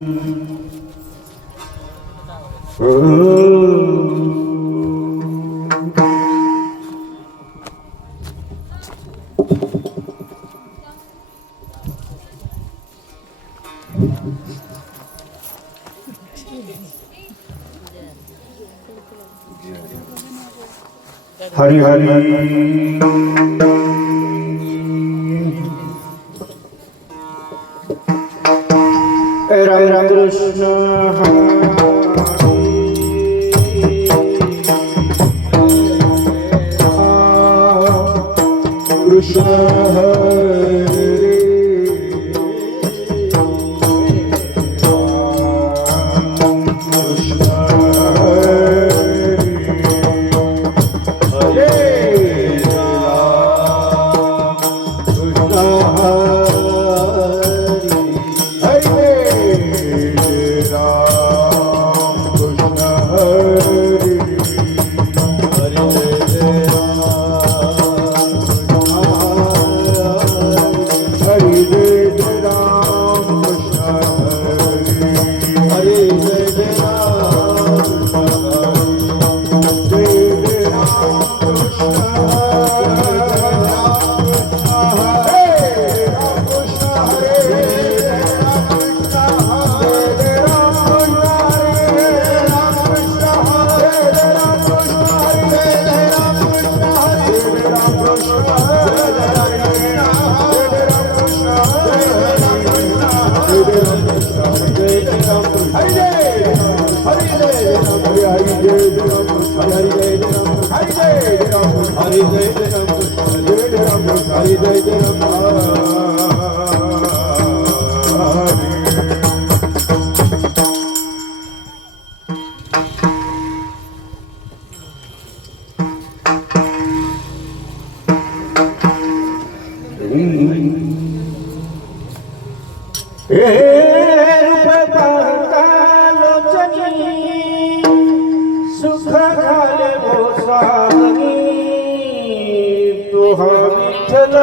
हरि हरि राम राम कृष्ण कृष्ण हरे सुख झाले मोसानी तुहा विठ्ठल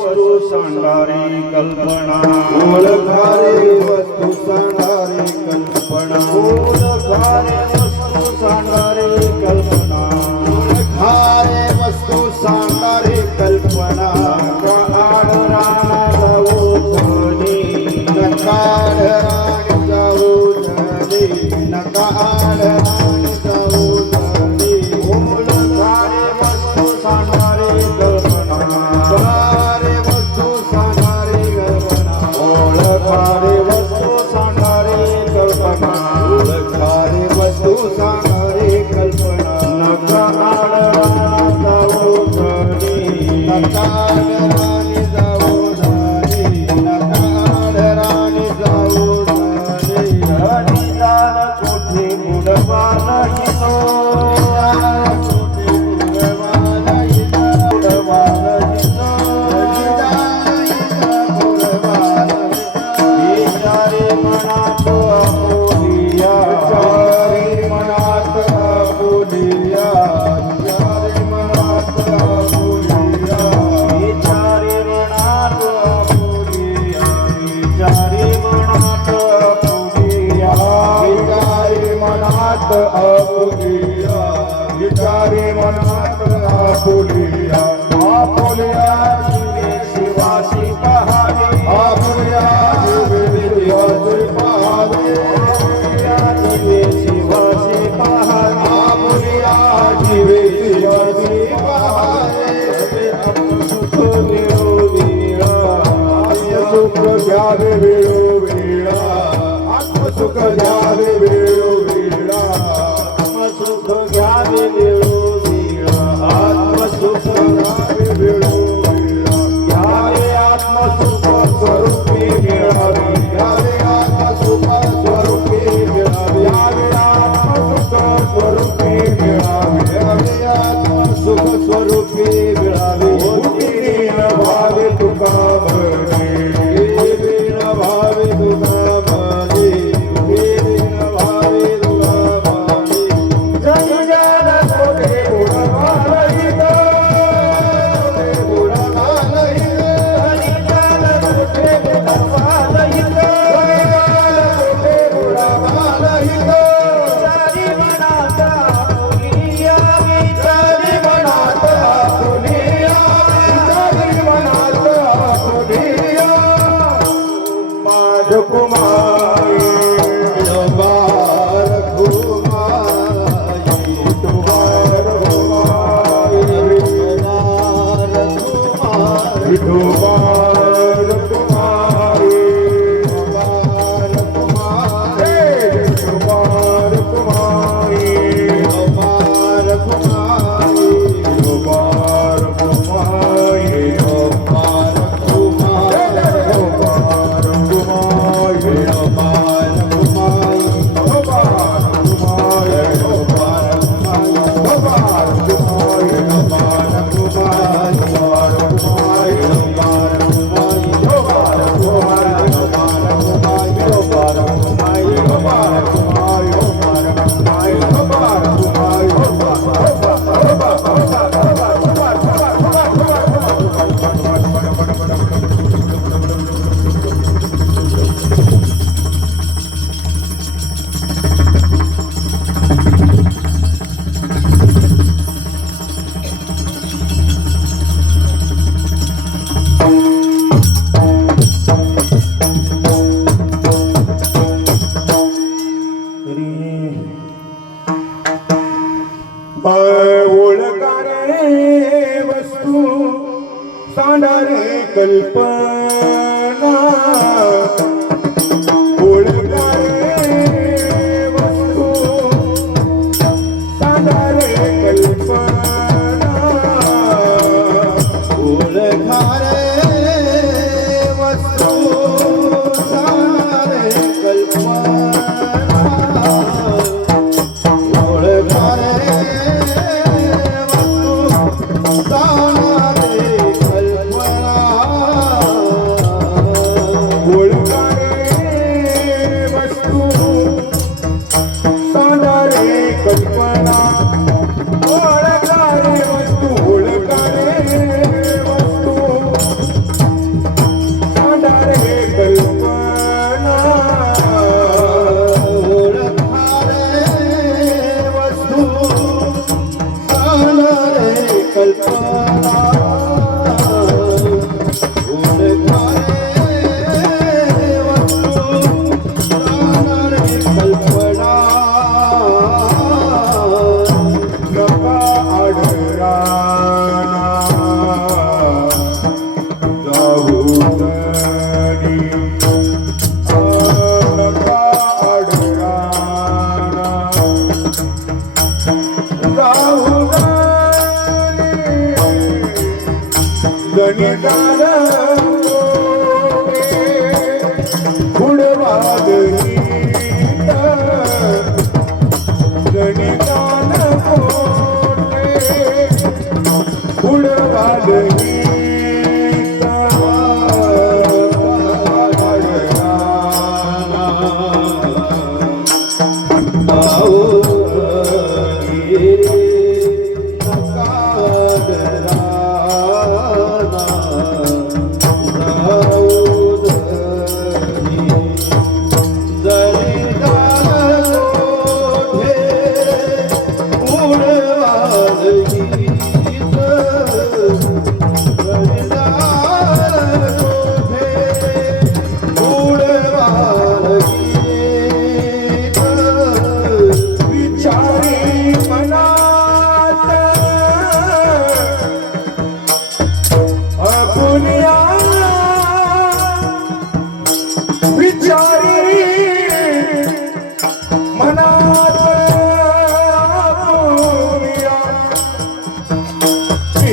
वस्तू सांगणारी कल्पना ओळखारे वस्तू सांगणारे कल्पना ओळखारे वस्तू सांगणारी कल्पना ओळखारे वस्तू सांगणारे कल्पना आडराणा जाऊ धनी नकाड राणी जाऊ धनी नकाड राणी जाऊ धनी ओळखारे वस्तू सांगणारी कल्पना ओळखारे वस्तू सांगणारे कल्पना ओळखारे वस्तू सांगणारी कल्पना ओळखारे वस्तू सांगणारे कल्पना नका आडराणा जाऊ धनी नकाड राणी जाऊ धनी नकाड राणी जाऊ धनी हरिदान कोठे बुडवाला हिनो बुडवाला हिनो विचारे मनात आपुलिया मनात आपुलिया विचारे मनात आपुलिया विचारे मनात आपुलिया विचारे मनात आपुलिया विचारे मनात आपुलिया विचारे मनात आपुलिया आपुलिया जीवे शिवासी पहावे आपुलिया दिवस पाहावे जीवे शिवासी पहावे आपुलिया जीवे दिवस पाहावे सुख मिळविला सुख घ्यावे वेळोवेळा आत्मसुख घ्यावे वेळोवेळा सुख घ्यावे मिळविला आत्मसुख घ्यावे वेळोवेळा घ्यावे आत्मसुख स्वरूपी मिळावे घ्यावे आत्मसुख स्वरूपी मिळावे घ्यावे आत्मसुख स्वरूपी मिळावे घ्यावे आत्मसुख स्वरूपी मिळावे दीन भावे तुका भजे दीन भावे तुका भावे दीन भावे तुका भावे जंगल कोठे बुडवाला हिनो बुडवाला हिनो जंगल कोठे बुडवाला हिनो बुडवाला हिनो विचारी मनात आपुलिया विचारी मनात आपुलिया विचारी मनात आपुलिया राजकुमारी बार घुमाई तुम्हार घुमाई विठ्ठलार घुमाई विठोबार कुमारी बार घुमाई विठोबार कुमारी बार घुमाई विठोबार कुमारी बार घुमाई विठोबार कुमारी बार घुमाई विठोबार कुमारी बार घुमाई विठोबार कुमारी बार घुमाई विठोबार कुमारी बार घुमाई विठोबार कुमारी विठोबार कुमारी विठोबार कुमारी विठोबार कुमारी ओळखारे वस्तू सांडारे कल्पना ओळखारे वस्तू सांडारे कल्पना ओळखारे वस्तू सारे कल्पना ओळखारे वस्तू सारे कल्पना ओळखारे गणितान पुढवाद गणितान पुढवाद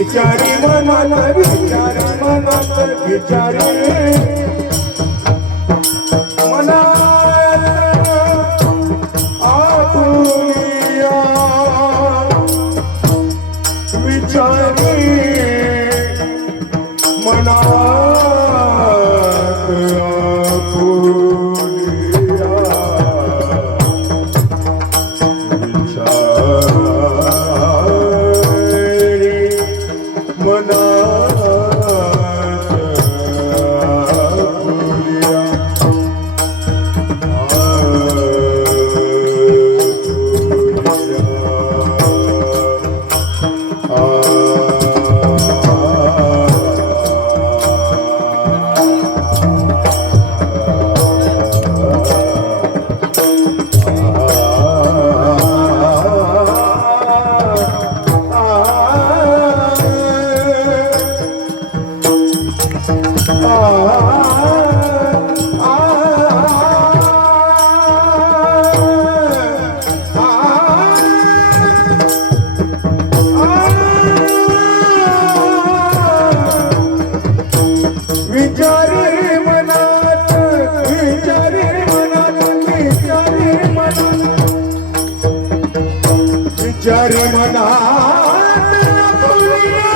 विचारी मनात विचारी मनात आपुलिया विचारी मनात आपुलिया विचारी मनात विचारी विचारी मनात भूलिया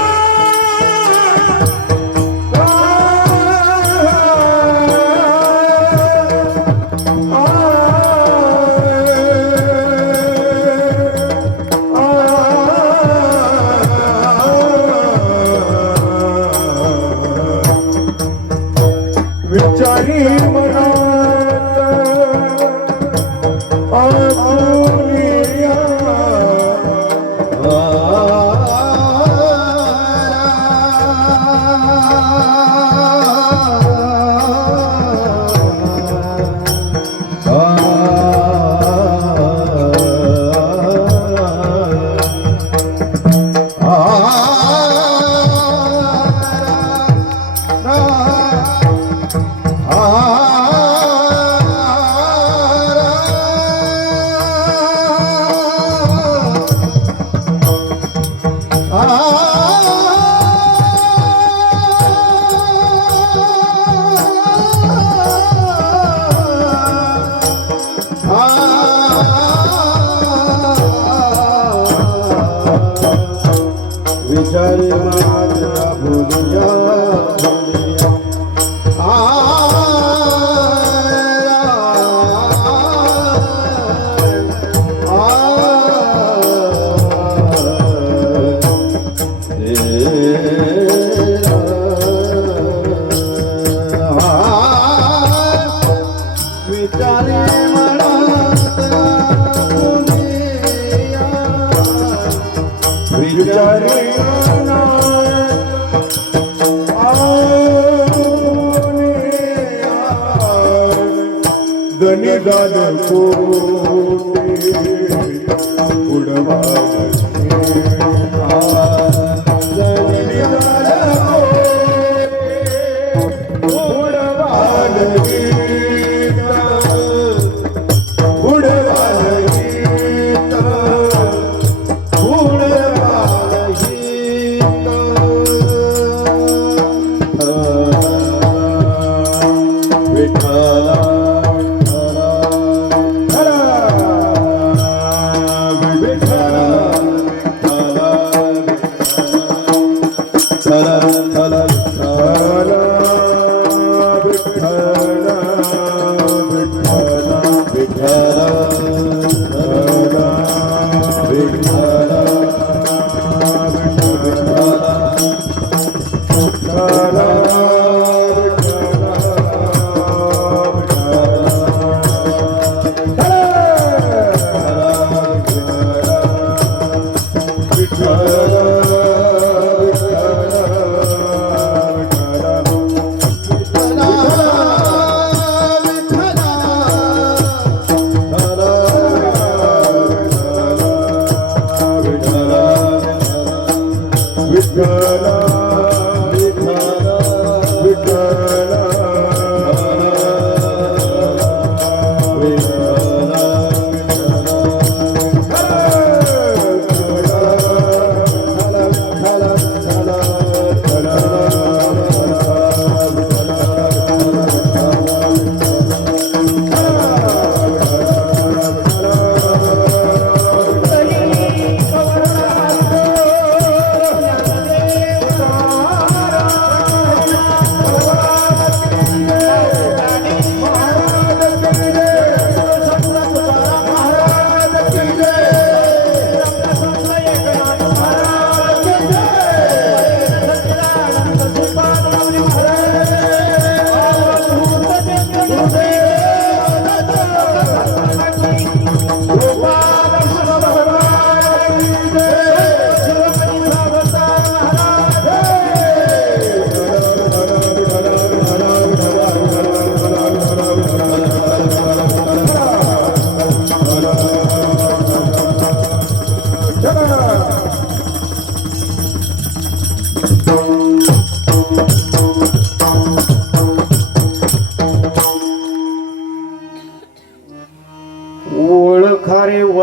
गणितान कोटे उडवाल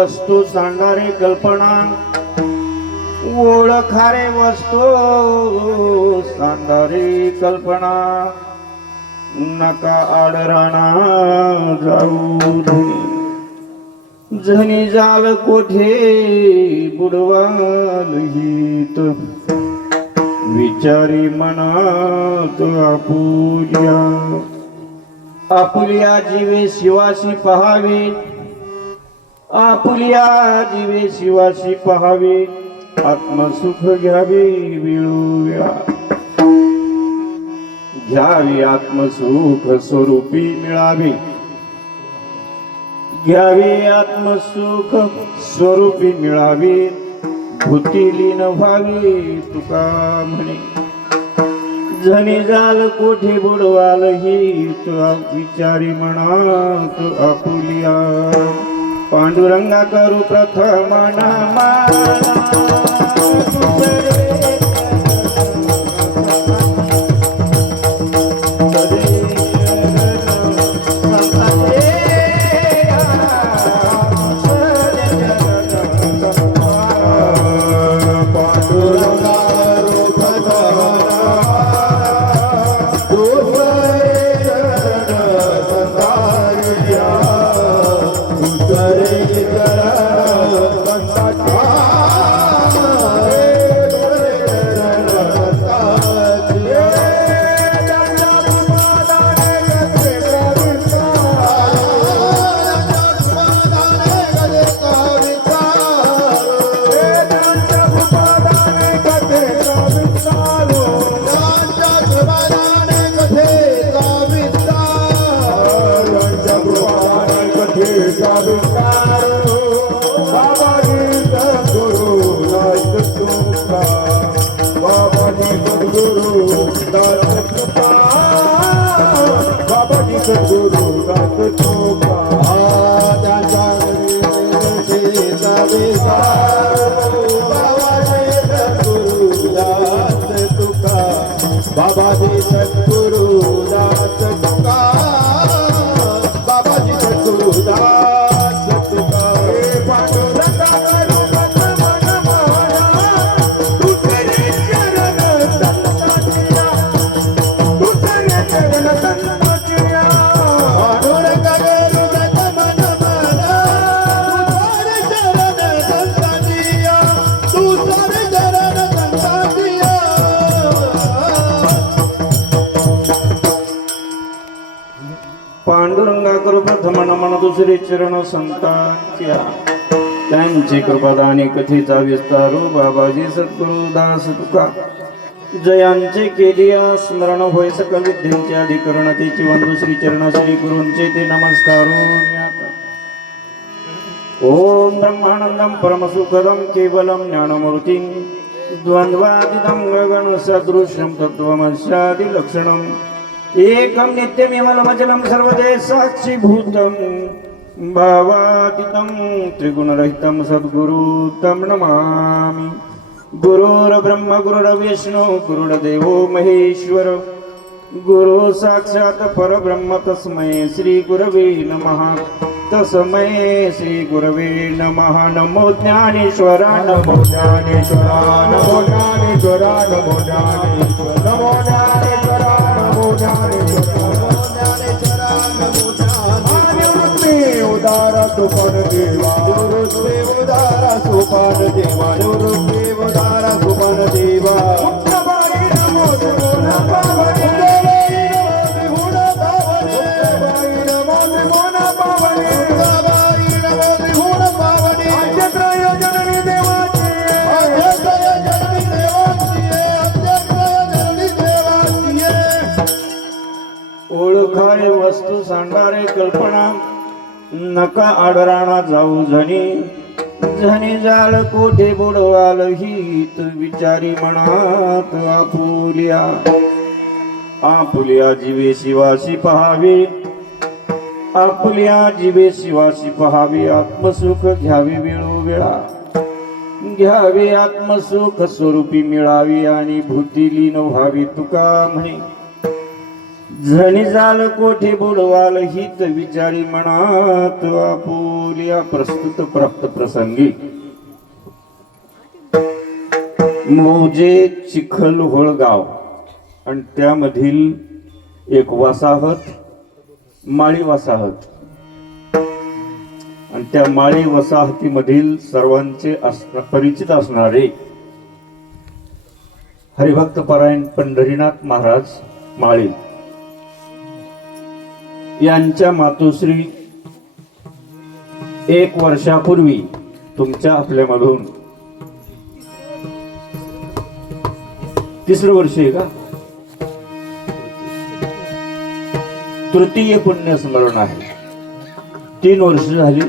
वस्तू सांडणारी कल्पना ओळखारे वस्तू सांडणारी कल्पना नका आडराणा जाऊ धनी जनी जाल कोठे बुडवाल हित विचारी मनात आपुल्या जीवे शिवाशी पहावे आपुल्या जीवे शिवाशी पहावे आत्मसुख घ्यावे वेळोवेळा घ्यावे आत्मसुख स्वरूपी मिळावे घ्यावे आत्मसुख स्वरूपी मिळावे भूतीलीन व्हावे तुका म्हणे जनी जाल कोठे बुडवाल ही तुला विचारी मनात आपुलिया पांडुरंगा करू प्रथम नामा बाबाजी सद्गुरु दास तुका बाबाजी सद्गुरु दास तुका पांडुरंगा करू प्रथम नमः तुझे चरण संताचिया तुझे चरण संताचिया पांडुरंगा करू प्रथम नमः तुझे चरण संताचिया तुझे चरण संताचिया पांडुरंगा करू प्रथम नमन दुसरे चरण संतांच्या त्यांची कृपादानी कथेचा विस्तारू बाबाजी सद्गुरु दास तुका जयांचे केलिया स्मरण होय सकल विद्यांचे अधिकरण तेची वंदू श्री चरण श्री गुरूंचे ते नमस्कारू ओम ब्रह्मानंदम परमसुखदम केवलम ज्ञानमूर्तिं द्वंद्वातीतं गगन सदृशं तत्त्वमस्यादि लक्षणम् एकं नित्यमेवलमचलं सर्वदे साक्षीभूतं भावातीतं त्रिगुणरहितं सद्गुरु तं नमामि गुरुर्ब्रह्म गुरुर्विष्णु गुरुर्देवो महेश्वर गुरु साक्षात् परब्रह्म तस्मै श्री गुरवे नमः तस्मै श्री गुरवे नमः नमो ज्ञानेश्वरा नमो ज्ञानेश्वरा नमो ज्ञानेश्वरा नमो ज्ञानेश्वरा नमो ज्ञानेश्वरा नमो ज्ञानेश्वरा नमो ज्ञानेश्वरा उदारा सुपन देवा गुरुदेव उदारा सुपान देवा गुरुदेव उदारा सुपान देवा उत्तमाई नमो त्रिगुण पावने त्रिगुण पावने नमो त्रिगुण पावने नमो त्रिगुण पावने अद्यत्रय जननी देवाची अद्यत्रय जननी देवाची अद्यत्रय जननी देवाची ओळखारे वस्तू सांडारे कल्पना नका आडराणा जाऊ झणी झणी जाळ कोठे बुडवाल हित विचारी मनात आपुल्या आपुल्या जीवे शिवाशी पहावे आपुल्या जीवे शिवाशी पहावे आत्मसुख घ्यावे वेळोवेळा घ्यावे आत्मसुख स्वरूपी मिळावे आणि भूती लीन व्हावी तुका म्हणे झणी जाल कोठे बुडवाल हित विचारी मनात आपुल्या प्रस्तुत प्राप्त प्रसंगी मौजे चिखलहोळ गाव आणि त्यामधील एक वसाहत माळी वसाहत आणि त्या माळी वसाहतीमधील सर्वांचे परिचित असणारे हरिभक्त परायण पंढरीनाथ महाराज माळी यांच्या मातोश्री 1 वर्षापूर्वी तुमच्या आपल्यामधून 3रं वर्ष आहे का तृतीय पुण्यस्मरण आहे 3 वर्ष झाली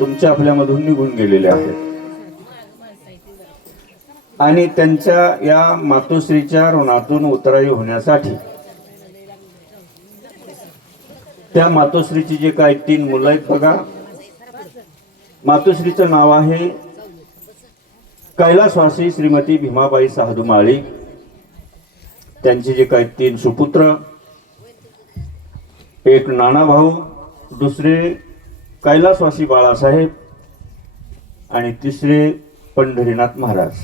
तुमच्या आपल्यामधून निघून गेलेले आहेत आणि त्यांच्या या मातोश्रीच्या ऋणातून उतराई होण्यासाठी त्या मातोश्रीची जे काही 3 मुलं आहेत बघा मातोश्रीचं नाव आहे कैलासवासी श्रीमती भीमाबाई साधू माळी त्यांचे जे काही 3 सुपुत्र एक नाना भाऊ दुसरे कैलासवासी बाळासाहेब आणि 3रे पंढरीनाथ महाराज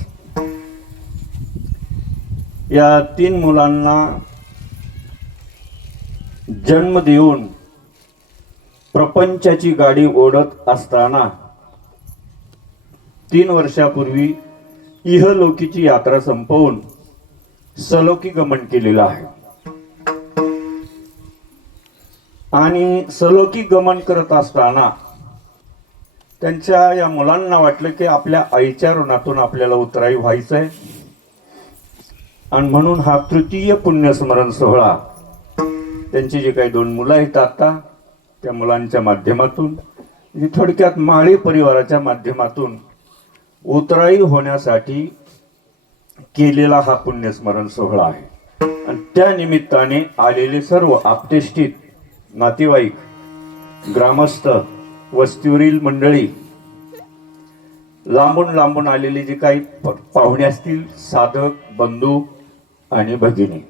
या 3 मुलांना जन्म देऊन प्रपंचाची गाडी ओढत असताना 3 वर्षापूर्वी इहलोकीची यात्रा संपवून सलोकी गमन केलेलं आहे आणि सलोकी गमन करत असताना त्यांच्या या मुलांना वाटलं की आपल्या आईच्या ऋणातून आपल्याला उतराई व्हायचंय आणि म्हणून हा तृतीय पुण्यस्मरण सोहळा त्यांची जे काही 2 मुलं आहेत आता त्या मुलांच्या माध्यमातून म्हणजे थोडक्यात माळी परिवाराच्या माध्यमातून उतराई होण्यासाठी केलेला हा पुण्यस्मरण सोहळा आहे आणि त्या निमित्ताने आलेले सर्व आपतेष्टित नातेवाईक ग्रामस्थ वस्तीवरील मंडळी लांबून लांबून आलेले जे काही पाहुणे असतील साधक बंधू आणि भगिनी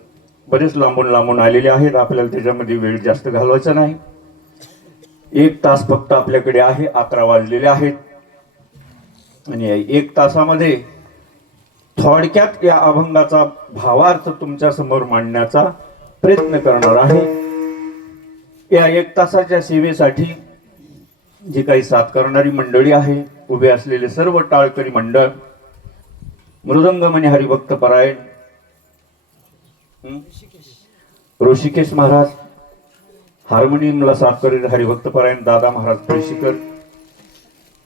बरेच लांबून लांबून आलेले आहेत आपल्याला त्याच्यामध्ये वेळ जास्त घालवायचा नाही 1 तास फक्त आपल्याकडे आहे 11 वाजलेले आहेत आणि 1 तासामध्ये थोडक्यात या अभंगाचा भावार्थ तुमच्या समोर मांडण्याचा प्रयत्न करणार आहे या 1 तासाच्या सेवेसाठी जी काही साथ करणारी मंडळी आहे उभे असलेले सर्व टाळकरी मंडळ मृदंगमणी हरिभक्त परायण ऋषिकेश महाराज हार्मोनियमला साथ करीत हरिभक्त परायण दादा महाराज पळशीकर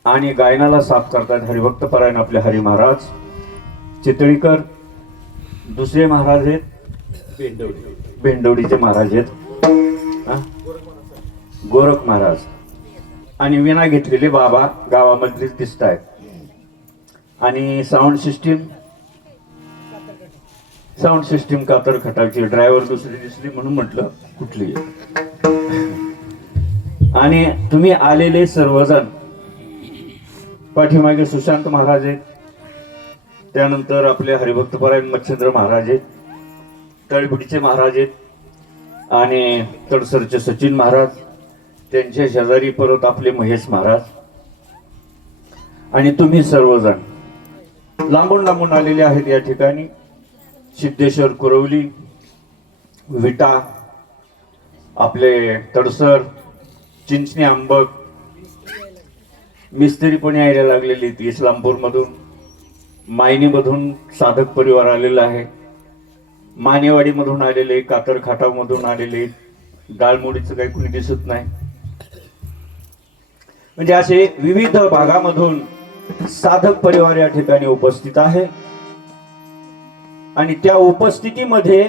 आणि गायनाला साथ करतात हरिभक्त परायण आपले हरी महाराज चितळीकर दुसरे महाराज आहेत भेंडवडीचे महाराज आहेत गोरख महाराज आणि विना घेतलेले बाबा गावामध्येच दिसत आहेत आणि साऊंड सिस्टीम कातर खटावची ड्रायव्हर दुसरी दिसली म्हणून म्हटलं कुठली आणि तुम्ही आलेले सर्वजण पाठीमागे सुशांत महाराज आहेत त्यानंतर आपले हरिभक्त परायण मच्छिंद्र महाराज आहेत तळीबुडीचे महाराज आहेत आणि तडसरचे सचिन महाराज त्यांच्या शेजारी परत आपले महेश महाराज आणि तुम्ही सर्वजण लांबून लांबून आलेले आहेत या ठिकाणी सिद्धेश्वर कुरवली विटा आपले तडसर चिंचणी आंबक मिस्त्री पण यायला लागलेली इस्लामपूर मधून मायनीमधून साधक परिवार आलेला आहे मानेवाडी मधून आलेले कातर खाटाव मधून आलेले डाळमोडीचं काही कुणी दिसत नाही म्हणजे असे विविध भागामधून साधक परिवार या ठिकाणी उपस्थित आहे आणि त्या उपस्थितीमध्ये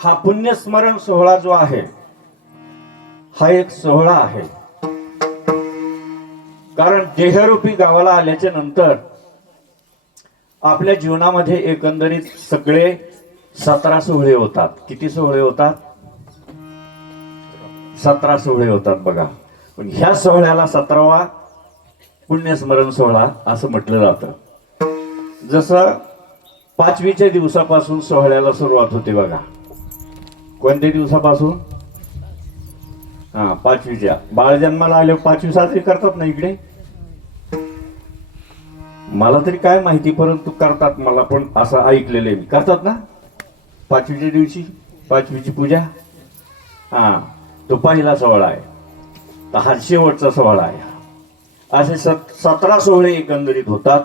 हा पुण्यस्मरण सोहळा जो आहे हा एक सोहळा आहे कारण देहरूपी गावाला आल्याच्या नंतर आपल्या जीवनामध्ये एकंदरीत सगळे 17 सोहळे होतात किती सोहळे होतात 17 सोहळे होतात बघा पण ह्या सोहळ्याला 17वा पुण्यस्मरण सोहळा असं म्हटलं जातं जसं 5वीच्या दिवसापासून सोहळ्याला सुरुवात होते बघा कोणत्या दिवसापासून? हा, 5वीच्या. बाळ जन्माला आले 5वी साजरी करतात ना इकडे? मला तरी काय माहिती, परंतु करतात. मला पण असं ऐकलेलं आहे, करतात ना 5वीच्या दिवशी 5वीची पूजा. हा, तो पहिला सोहळा आहे, तर हा शेवटचा सोहळा आहे. असे 17 सोहळे एकंदरीत होतात.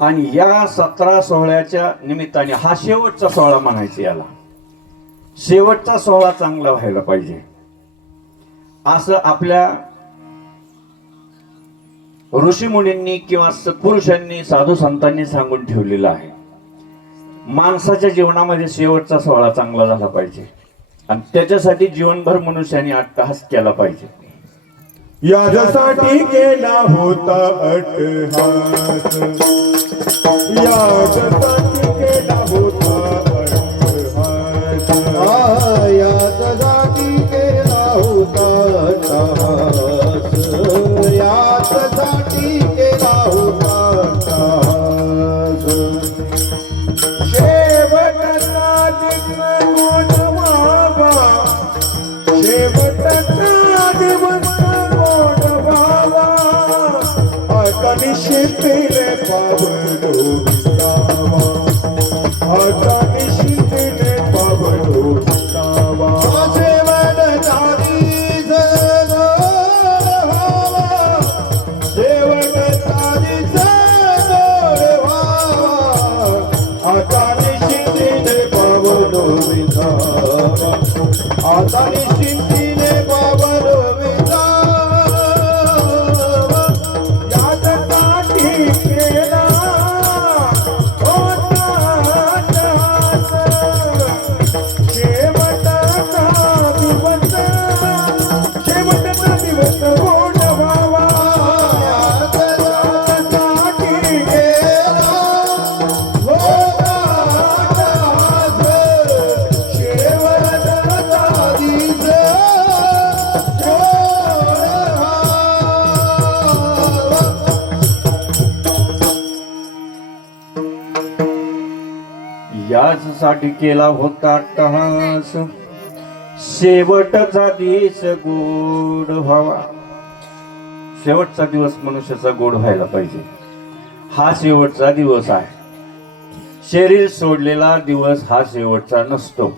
आणि या 17 सोहळ्याच्या निमित्ताने हा शेवटचा सोहळा म्हणायचा. याला शेवटचा सोहळा चांगला व्हायला पाहिजे असं आपल्या ऋषीमुनींनी किंवा सत्पुरुषांनी साधू संतांनी सांगून ठेवलेलं आहे. माणसाच्या जीवनामध्ये शेवटचा सोहळा चांगला झाला पाहिजे आणि त्याच्यासाठी जीवनभर मनुष्याने अट्टहास केला पाहिजे. याच्यासाठी केला होता अट्टहास, याच्यासाठी केला होता अट्टहास, याच्यासाठी केला होता अट्टहास, याच्यासाठी केला होता अट्टहास. शेवटचा दिवस गोड व्हावा, शेवटचा दिवस गोड व्हावा, आता निश्चितीने पावलो विसावा, आता निश्चितीने पावलो विसावा. शेवटचा दिवस गोड व्हावा, शेवटचा दिवस गोड व्हावा, आता निश्चितीने पावलो विसावा, आता निश्चिंतीने पावलो विसावा. याच्यासाठी केला होता अट्टहास, शेवटचा दिवस, शेवटचा दिवस गोड व्हावा, याच्यासाठी केला होता अट्टहास, शेवटचा दिवस गोड व्हावा. याचसाठी केला होता अट्टहास, शेवटचा दिवस गोड व्हावा. शेवटचा दिवस मनुष्याचा गोड व्हायला पाहिजे. हा शेवटचा दिवस आहे. शरीर सोडलेला दिवस हा शेवटचा नसतो.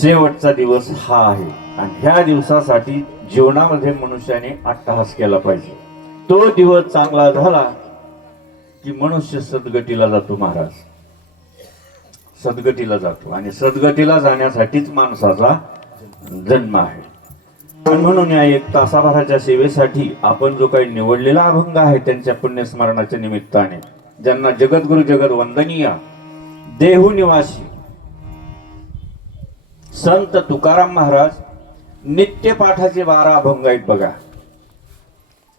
शेवटचा दिवस हा आहे आणि ह्या दिवसासाठी जीवनामध्ये मनुष्याने अट्टहास केला पाहिजे. तो दिवस चांगला झाला की मनुष्य सद्गतीला जातो. महाराज सद्गतीला जातो आणि सद्गतीला जाण्यासाठीच माणसाचा जन्म आहे. आणि म्हणून या 1 तासाभराच्या सेवेसाठी आपण जो काही निवडलेला अभंग आहे त्यांच्या पुण्यस्मरणाच्या निमित्ताने, ज्यांना जगद्गुरु जगद वंदनीय देहू निवासी संत तुकाराम महाराज नित्य पाठाचे 12 अभंग आहेत. बघा,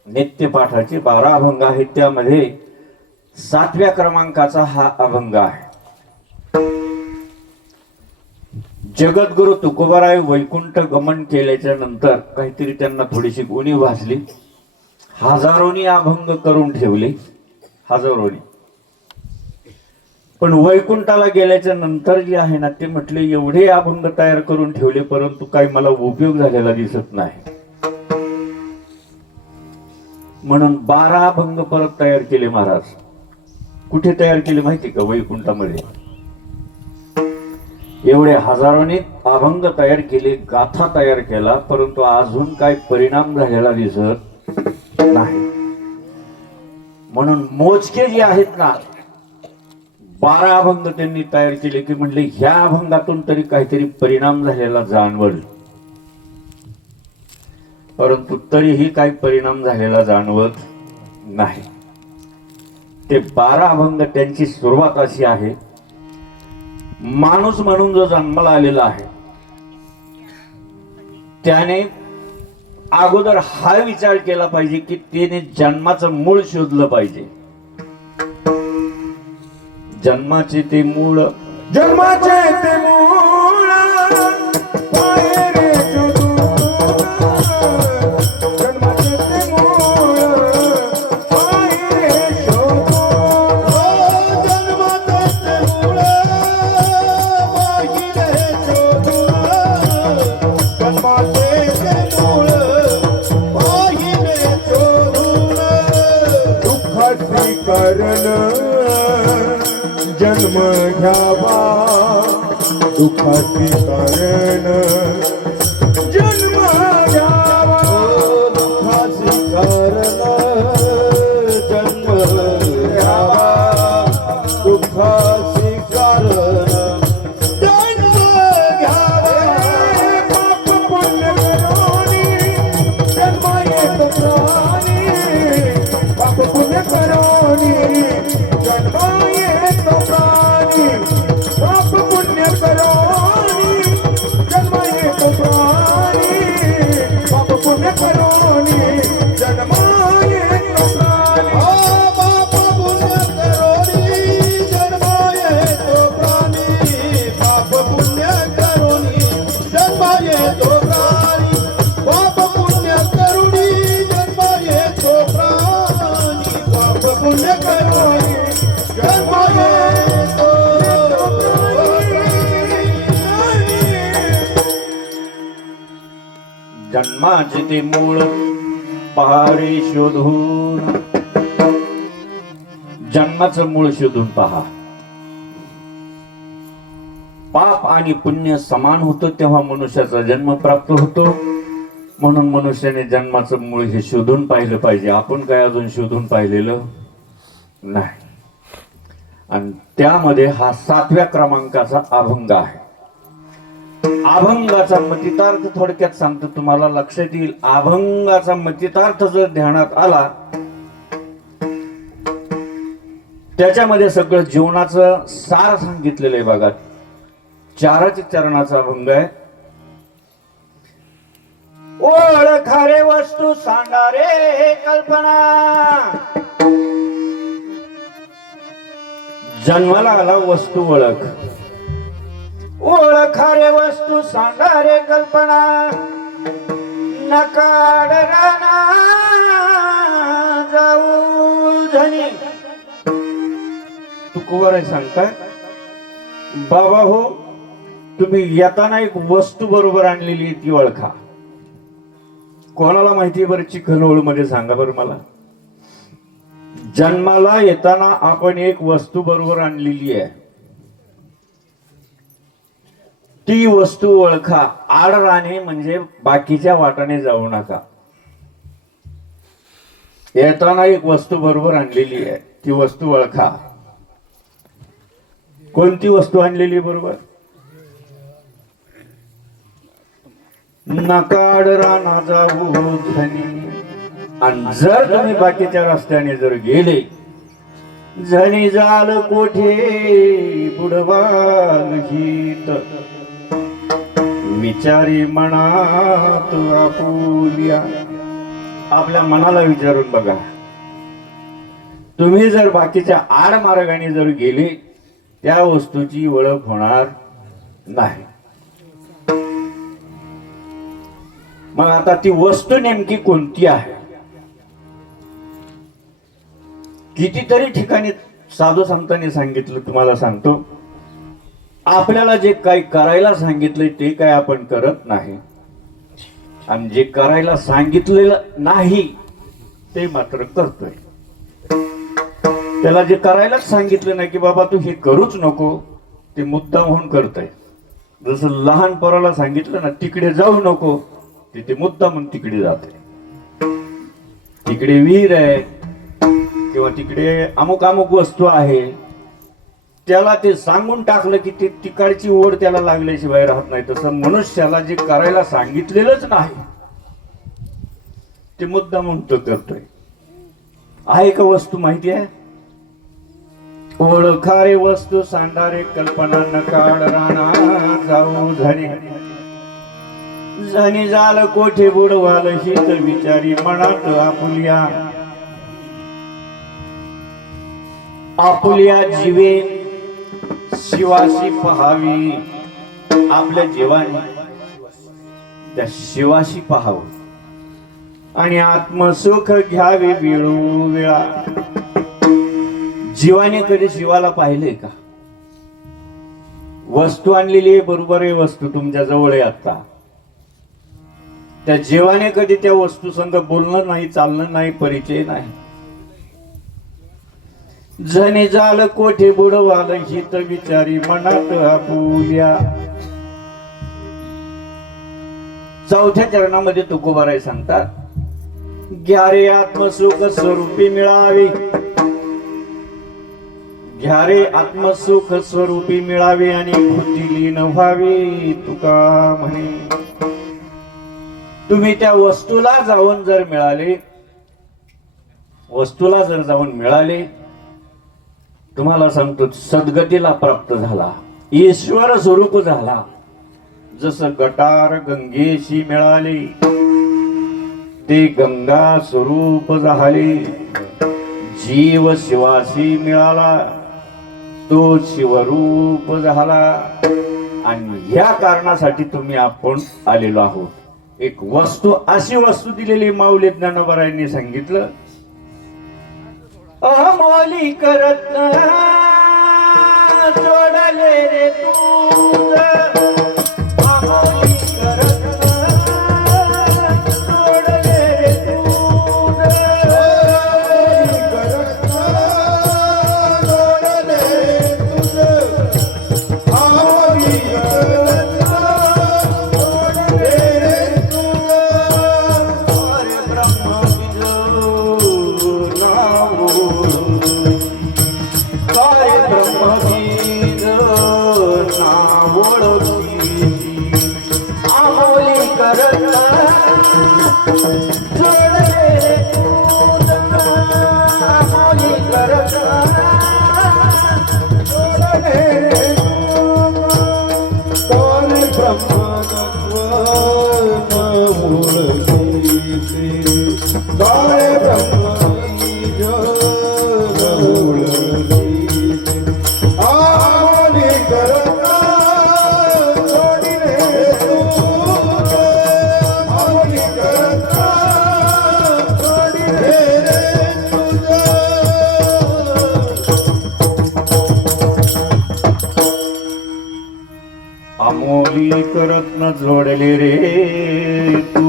नित्य पाठाचे 12 अभंग आहेत. त्यामध्ये 7व्या क्रमांकाचा हा अभंग आहे. जगद्गुरु तुकोबाराय वैकुंठ गमन केल्याच्या नंतर काहीतरी त्यांना थोडीशी उणीव भासली. हजारोनी अभंग करून ठेवले, हजारोनी. पण वैकुंठाला गेल्याच्या नंतर जे आहे ना, ते म्हटले एवढे अभंग तयार करून ठेवले परंतु काही मला उपयोग झालेला दिसत नाही. म्हणून 12 अभंग परत तयार केले महाराज. कुठे तयार केले माहिती का? वैकुंठामध्ये. एवढे हजारोने अभंग तयार केले, गाथा तयार केला, परंतु अजून काय परिणाम झालेला दिसत नाही. म्हणून मोजके जे आहेत ना 12 अभंग त्यांनी तयार केले की म्हणले ह्या अभंगातून तरी काहीतरी परिणाम झालेला जाणवल. परंतु तरीही काही परिणाम झालेला जाणवत नाही. ते 12 अभंग त्यांची सुरुवात अशी आहे. माणूस म्हणून जो जन्माला आलेला आहे त्याने अगोदर हा विचार केला पाहिजे की त्याने जन्माचं मूळ शोधलं पाहिजे. जन्माचे ते मूळ, जन्माचे ते मूळ पाय रे शोधून, जन्माचे ते मूळ पाय रे शोधून, जन्माचे ते मूळ दुःखाची कारण जन्म घ्यावा दुःखाची कारण जन्म घ्यावा दुःखाची कारण जन्म घ्यावा पाप पुण्य करोनी जन्म येतो प्राणी पाप पुण्य करोनी जन्म येतो प्राणी पाप पुण्य करोनी जन्म येतो प्राणी पाप पुण्य करोनी जन्म येतो प्राणी पाप पुण्य करोनी जन्म येतो प्राणी पाप पुण्य करोनी जन्म येतो प्राणी पाप पुण्य करोनी जन्म येतो प्राणी पाप पुण्य करोनी जन्म येतो जन्माचे ते मूळ पहारे शोधून जन्माचं मूळ शोधून पहा. पाप आणि पुण्य समान होतं तेव्हा मनुष्याचा जन्म प्राप्त होतो. म्हणून मनुष्याने जन्माचं मूळ हे शोधून पाहिलं पाहिजे. आपण काय अजून शोधून पाहिलेलं नाही. आणि त्यामध्ये हा 7व्या क्रमांकाचा अभंग आहे. अभंगाचा मतितार्थ थोडक्यात सांगतो तुम्हाला लक्षात येईल. अभंगाचा मतितार्थ जर ध्यानात आला त्याच्यामध्ये सगळं जीवनाचं सार सांगितलेलं आहे बघा. 4 चरणाचा अभंग आहे. ओळखा रे वस्तू सांगा रे कल्पना. जन्माला आला वस्तू ओळख. ओळखा रे वस्तू सांगा रे कल्पना. नकाड राना जाऊ धनी. तू कुवार आहे सांगताय बाबा हो. तुम्ही येताना एक वस्तू बरोबर आणलेली ती ओळखा. कोणाला माहिती बरं चिखलोळ मध्ये सांगा बरं मला. जन्माला येताना आपण एक वस्तू बरोबर आणलेली आहे. ती वस्तू ओळखा. आड राहणे म्हणजे बाकीच्या वाटाने जाऊ नका. येताना एक वस्तू बरोबर आणलेली आहे ती वस्तू ओळखा. कोणती वस्तू आणलेली बरोबर. नकाड राना जाऊ धनी. आणि जर तुम्ही बाकीच्या रस्त्याने जर गेले झणी जाल कोठे बुडवाल हित. विचारी मनात आपुल्या. आपल्या मनाला विचारून बघा. तुम्ही जर बाकीच्या आड मार्गाने जर गेले त्या वस्तूची ओळख होणार नाही. मग आता ती वस्तू नेमकी कोणती आहे. कितीतरी ठिकाणी साधू संतांनी सांगितलं. तुम्हाला सांगतो आपल्याला जे काही करायला सांगितलंय ते काय आपण करत नाही. आणि जे करायला सांगितलेलं नाही ते मात्र करतोय. त्याला जे करायलाच सांगितलं नाही की बाबा तू हे करूच नको ते मुद्दाम होऊन करतोय. जसं लहान पोराला सांगितलं ना तिकडे जाऊ नको ते मुद्दाम म्हणून तिकडे जाते. तिकडे विहीर आहे किंवा तिकडे अमुक अमुक वस्तू आहे त्याला ते सांगून टाकलं की ते तिकडची ओढ त्याला लागल्याशिवाय राहत नाही. तसं मनुष्याला जे करायला सांगितलेलंच नाही ते मुद्दाम म्हणून तो करतोय. आहे का वस्तू माहिती आहे. ओळखा रे वस्तू सांडा रे कल्पना. नकाड राणा जाऊ धनी. जणी जाल कोठे बुडवाल हित. विचारी मनात आपुल्या. आपुल्या जीवे शिवाशी पहावी. आपल्या जीवाने त्या शिवाशी पाहावं आणि आत्मसुख घ्यावे वेळोवेळा. जीवाने कधी शिवाला पाहिले का. वस्तू आणलेली आहे बरोबर आहे. वस्तू तुमच्या जवळ आहे आता. त्या जीवाने कधी त्या वस्तू संग बोलणं नाही चालणं नाही परिचय नाही. जणे जाल कोठे बुडवाल हित. विचारी मनात आपुल्या. चौथ्या चरणामध्ये तुकोबाराय सांगतात, घ्या रे आत्मसुख स्वरूपी मिळावे, घ्या रे आत्मसुख स्वरूपी मिळावे आणि बुद्धी लीन व्हावी. तुका म्हणे तुम्ही त्या वस्तूला जाऊन जर मिळाले, वस्तूला जर जाऊन मिळाले, तुम्हाला सांगतो सद्गतीला प्राप्त झाला, ईश्वर स्वरूप झाला. जसं गटार गंगेशी मिळाले ते गंगा स्वरूप झाले, जीव शिवाशी मिळाला तो शिवरूप झाला. आणि ह्या कारणासाठी तुम्ही आपण आलेलो आहोत. एक वस्तू, अशी वस्तू दिलेली माऊली ज्ञानोबारायांनी सांगितलं, अमोली करत जोडले रे तू, अमोली करत जोडले रे तू, अमोली रत्न जोडले रे तू.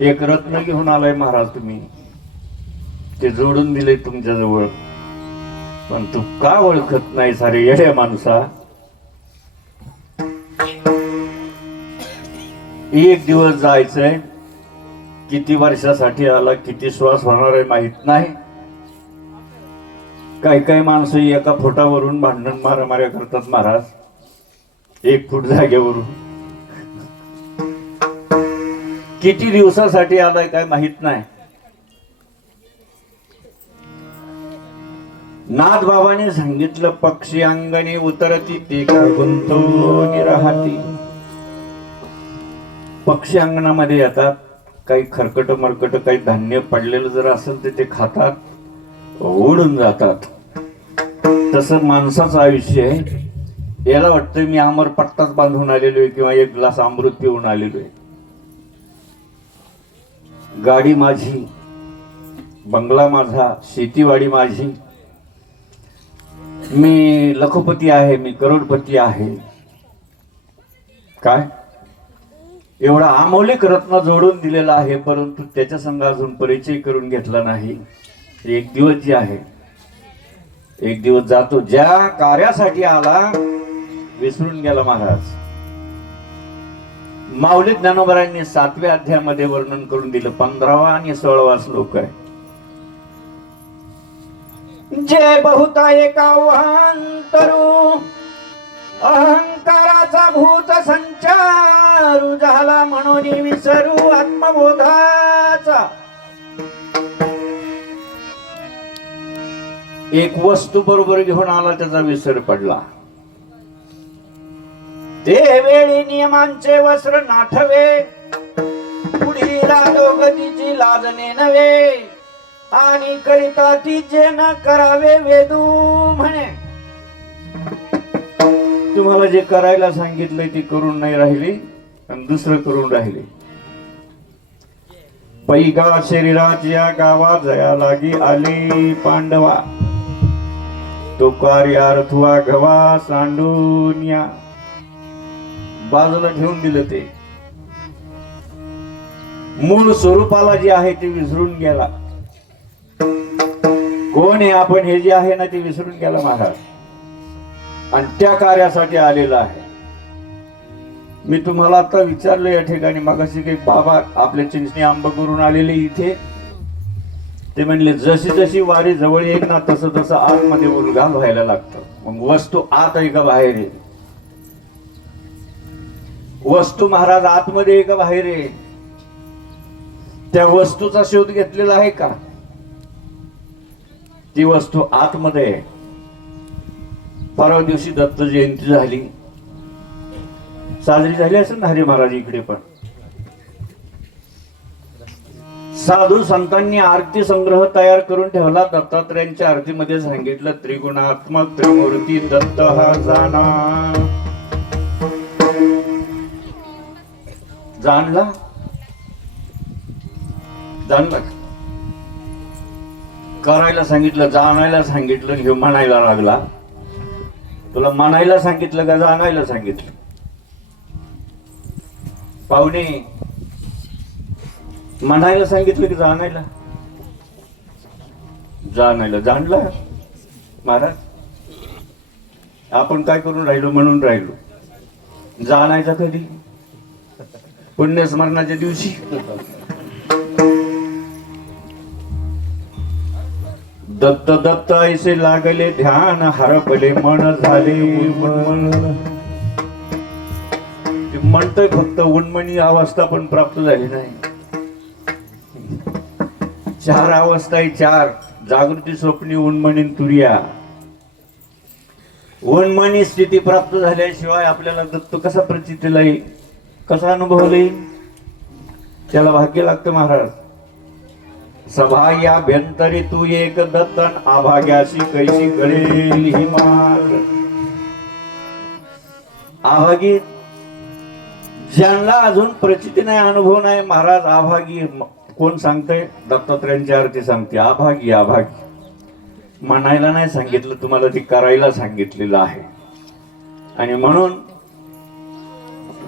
एक रत्न घेऊन आलाय महाराज तुम्ही, ते जोडून दिले तुमच्या जवळ, पण तू का ओळखत नाही सारे येड्या माणसा. एक दिवस जायचंय, किती वर्षासाठी आला, किती श्वास होणार आहे माहित नाही. काही काही माणसं एका फुटावरून भांडण मारामाऱ्या करतात महाराज, 1 फूट जागेवरून. किती दिवसासाठी आलाय काय माहित नाही. नाथ बाबाने सांगितलं, पक्षी अंगणी उतरती ते का गुंतवून राहती. पक्षी अंगणामध्ये येतात, काही खरकट मरकट काही धान्य पडलेलं जर असेल तर ते खातात, उडून जातात. तसं माणसाचं आयुष्य आहे. याला वाटतं मी अमर पट्टाच बांधून आलेलो आहे किंवा 1 ग्लास अमृत पिऊन आलेलो आहे. गाडी माझी, बंगला माझा, शेतीवाडी माझी, मी लखोपती आहे, मी करोडपती आहे. काय एवढा अमौलिक रत्न जोडून दिलेला आहे, परंतु त्याच्या संग अजून परिचय करून घेतला नाही. एक दिवस जे आहे, एक दिवस जातो, ज्या कार्यासाठी आला विसरून गेला महाराज. माऊली ज्ञानोबारांनी 7व्या अध्यायामध्ये वर्णन करून दिलं. 15वा आणि 16वा श्लोक आहे. जे बहुता एका वांतरू अहंकाराचा भूत संचारू झाला, म्हणून विसरू आत्मबोधाचा. एक वस्तू बरोबर घेऊन आला, त्याचा विसर पडला. ते वेळी नियमांचे वस्त्र नाठवे, पुढील अधोगतीची लाजणे नव्हे, आणि करिता तिचे न करावे वेदू म्हणे. तुम्हाला जे करायला सांगितलंय ते करून नाही राहिले आणि दुसरं करून राहिले. पैगा शरीराच्या गावा जया लागी आले पांडवा, तो कार्यार्थवा गवा सांडून या. बाजूला ठेवून दिलं. ते मूळ स्वरूपाला जे आहे ते विसरून गेला. कोण आहे आपण हे जे आहे ना ते विसरून गेला महाराज, आणि त्या कार्यासाठी आलेला आहे. मी तुम्हाला आता विचारलं या ठिकाणी मागाशी काही बाबा आपल्या चिंचणी आंबा करून आलेले इथे, ते म्हणले जशी जशी वारी जवळ येईल ना तसं तसं आतमध्ये उलगाल व्हायला लागतं. मग वस्तू आत आहे का बाहेर आहे? वस्तू महाराज आतमध्ये आहे का बाहेर आहे? त्या वस्तूचा शोध घेतलेला आहे का? ती वस्तू आतमध्ये आहे. परवा दिवशी दत्त जयंती झाली, साजरी झाली असेल ना हरी महाराज इकडे पण. साधू संतांनी आरती संग्रह तयार करून ठेवला. दत्तात्रयांच्या आरतीमध्ये सांगितलं त्रिगुणात्मक त्रिमूर्ती दत्त हा जाणा. जाणला जाणला करायला सांगितलं, जाणायला सांगितलं, हे म्हणायला लागला. तुला म्हणायला सांगितलं का जाणायला सांगितलं? पाहुणे म्हणायला सांगितलं की जाणायला? जाणायला. जाणला महाराज. आपण काय करून राहिलो? म्हणून राहिलो. जाणायचा कधी? पुण्यस्मरणाच्या दिवशी. दत्त दत्त ऐसे लागले ध्यान, हरपले मन झाले मन. म्हणतोय फक्त उन्मनी अवस्था पण प्राप्त झाली नाही. 4 अवस्था आहे, 4. जागृती, स्वप्नी, उन्मनी, तुर्या. उन्मनी स्थिती प्राप्त झाल्याशिवाय आपल्याला दत्त कसा प्रचितीला येईल, कसा अनुभवला येईल? त्याला भाग्य लागतं महाराज. सभाग्याभ्यंतरी तू एक दत्तन, आभाग्याशी कैसी गळेल ही मार. आभागी ज्यांना अजून प्रचिती नाही, अनुभव नाही महाराज. आभागी कोण सांगतंय? दत्तात्रयांची आरती सांगते आभागी. आभागी म्हणायला नाही सांगितलं तुम्हाला, ती करायला सांगितलेलं आहे. आणि म्हणून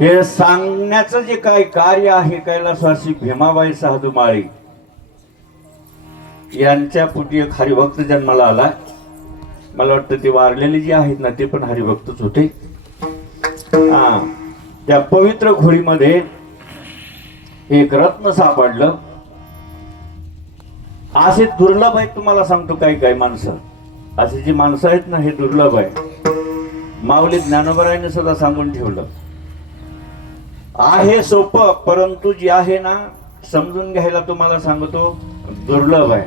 हे सांगण्याचं जे काय कार्य आहे, कैलासवासी भीमाबाई साधू माळी यांच्या पोटी एक हरिभक्त जन्माला आला. मला वाटतं ते वारलेले जे आहेत ना ते पण हरिभक्तच होते. त्या पवित्र खोरीमध्ये एक रत्न सापडलं. असे दुर्लभ आहेत तुम्हाला सांगतो. काही माणसं अशी जी माणसं आहेत ना, हे दुर्लभ आहे. माऊली ज्ञानोबरायाने सुद्धा सांगून ठेवलं आहे सोपं, परंतु जे आहे ना समजून घ्यायला तुम्हाला सांगतो दुर्लभ आहे.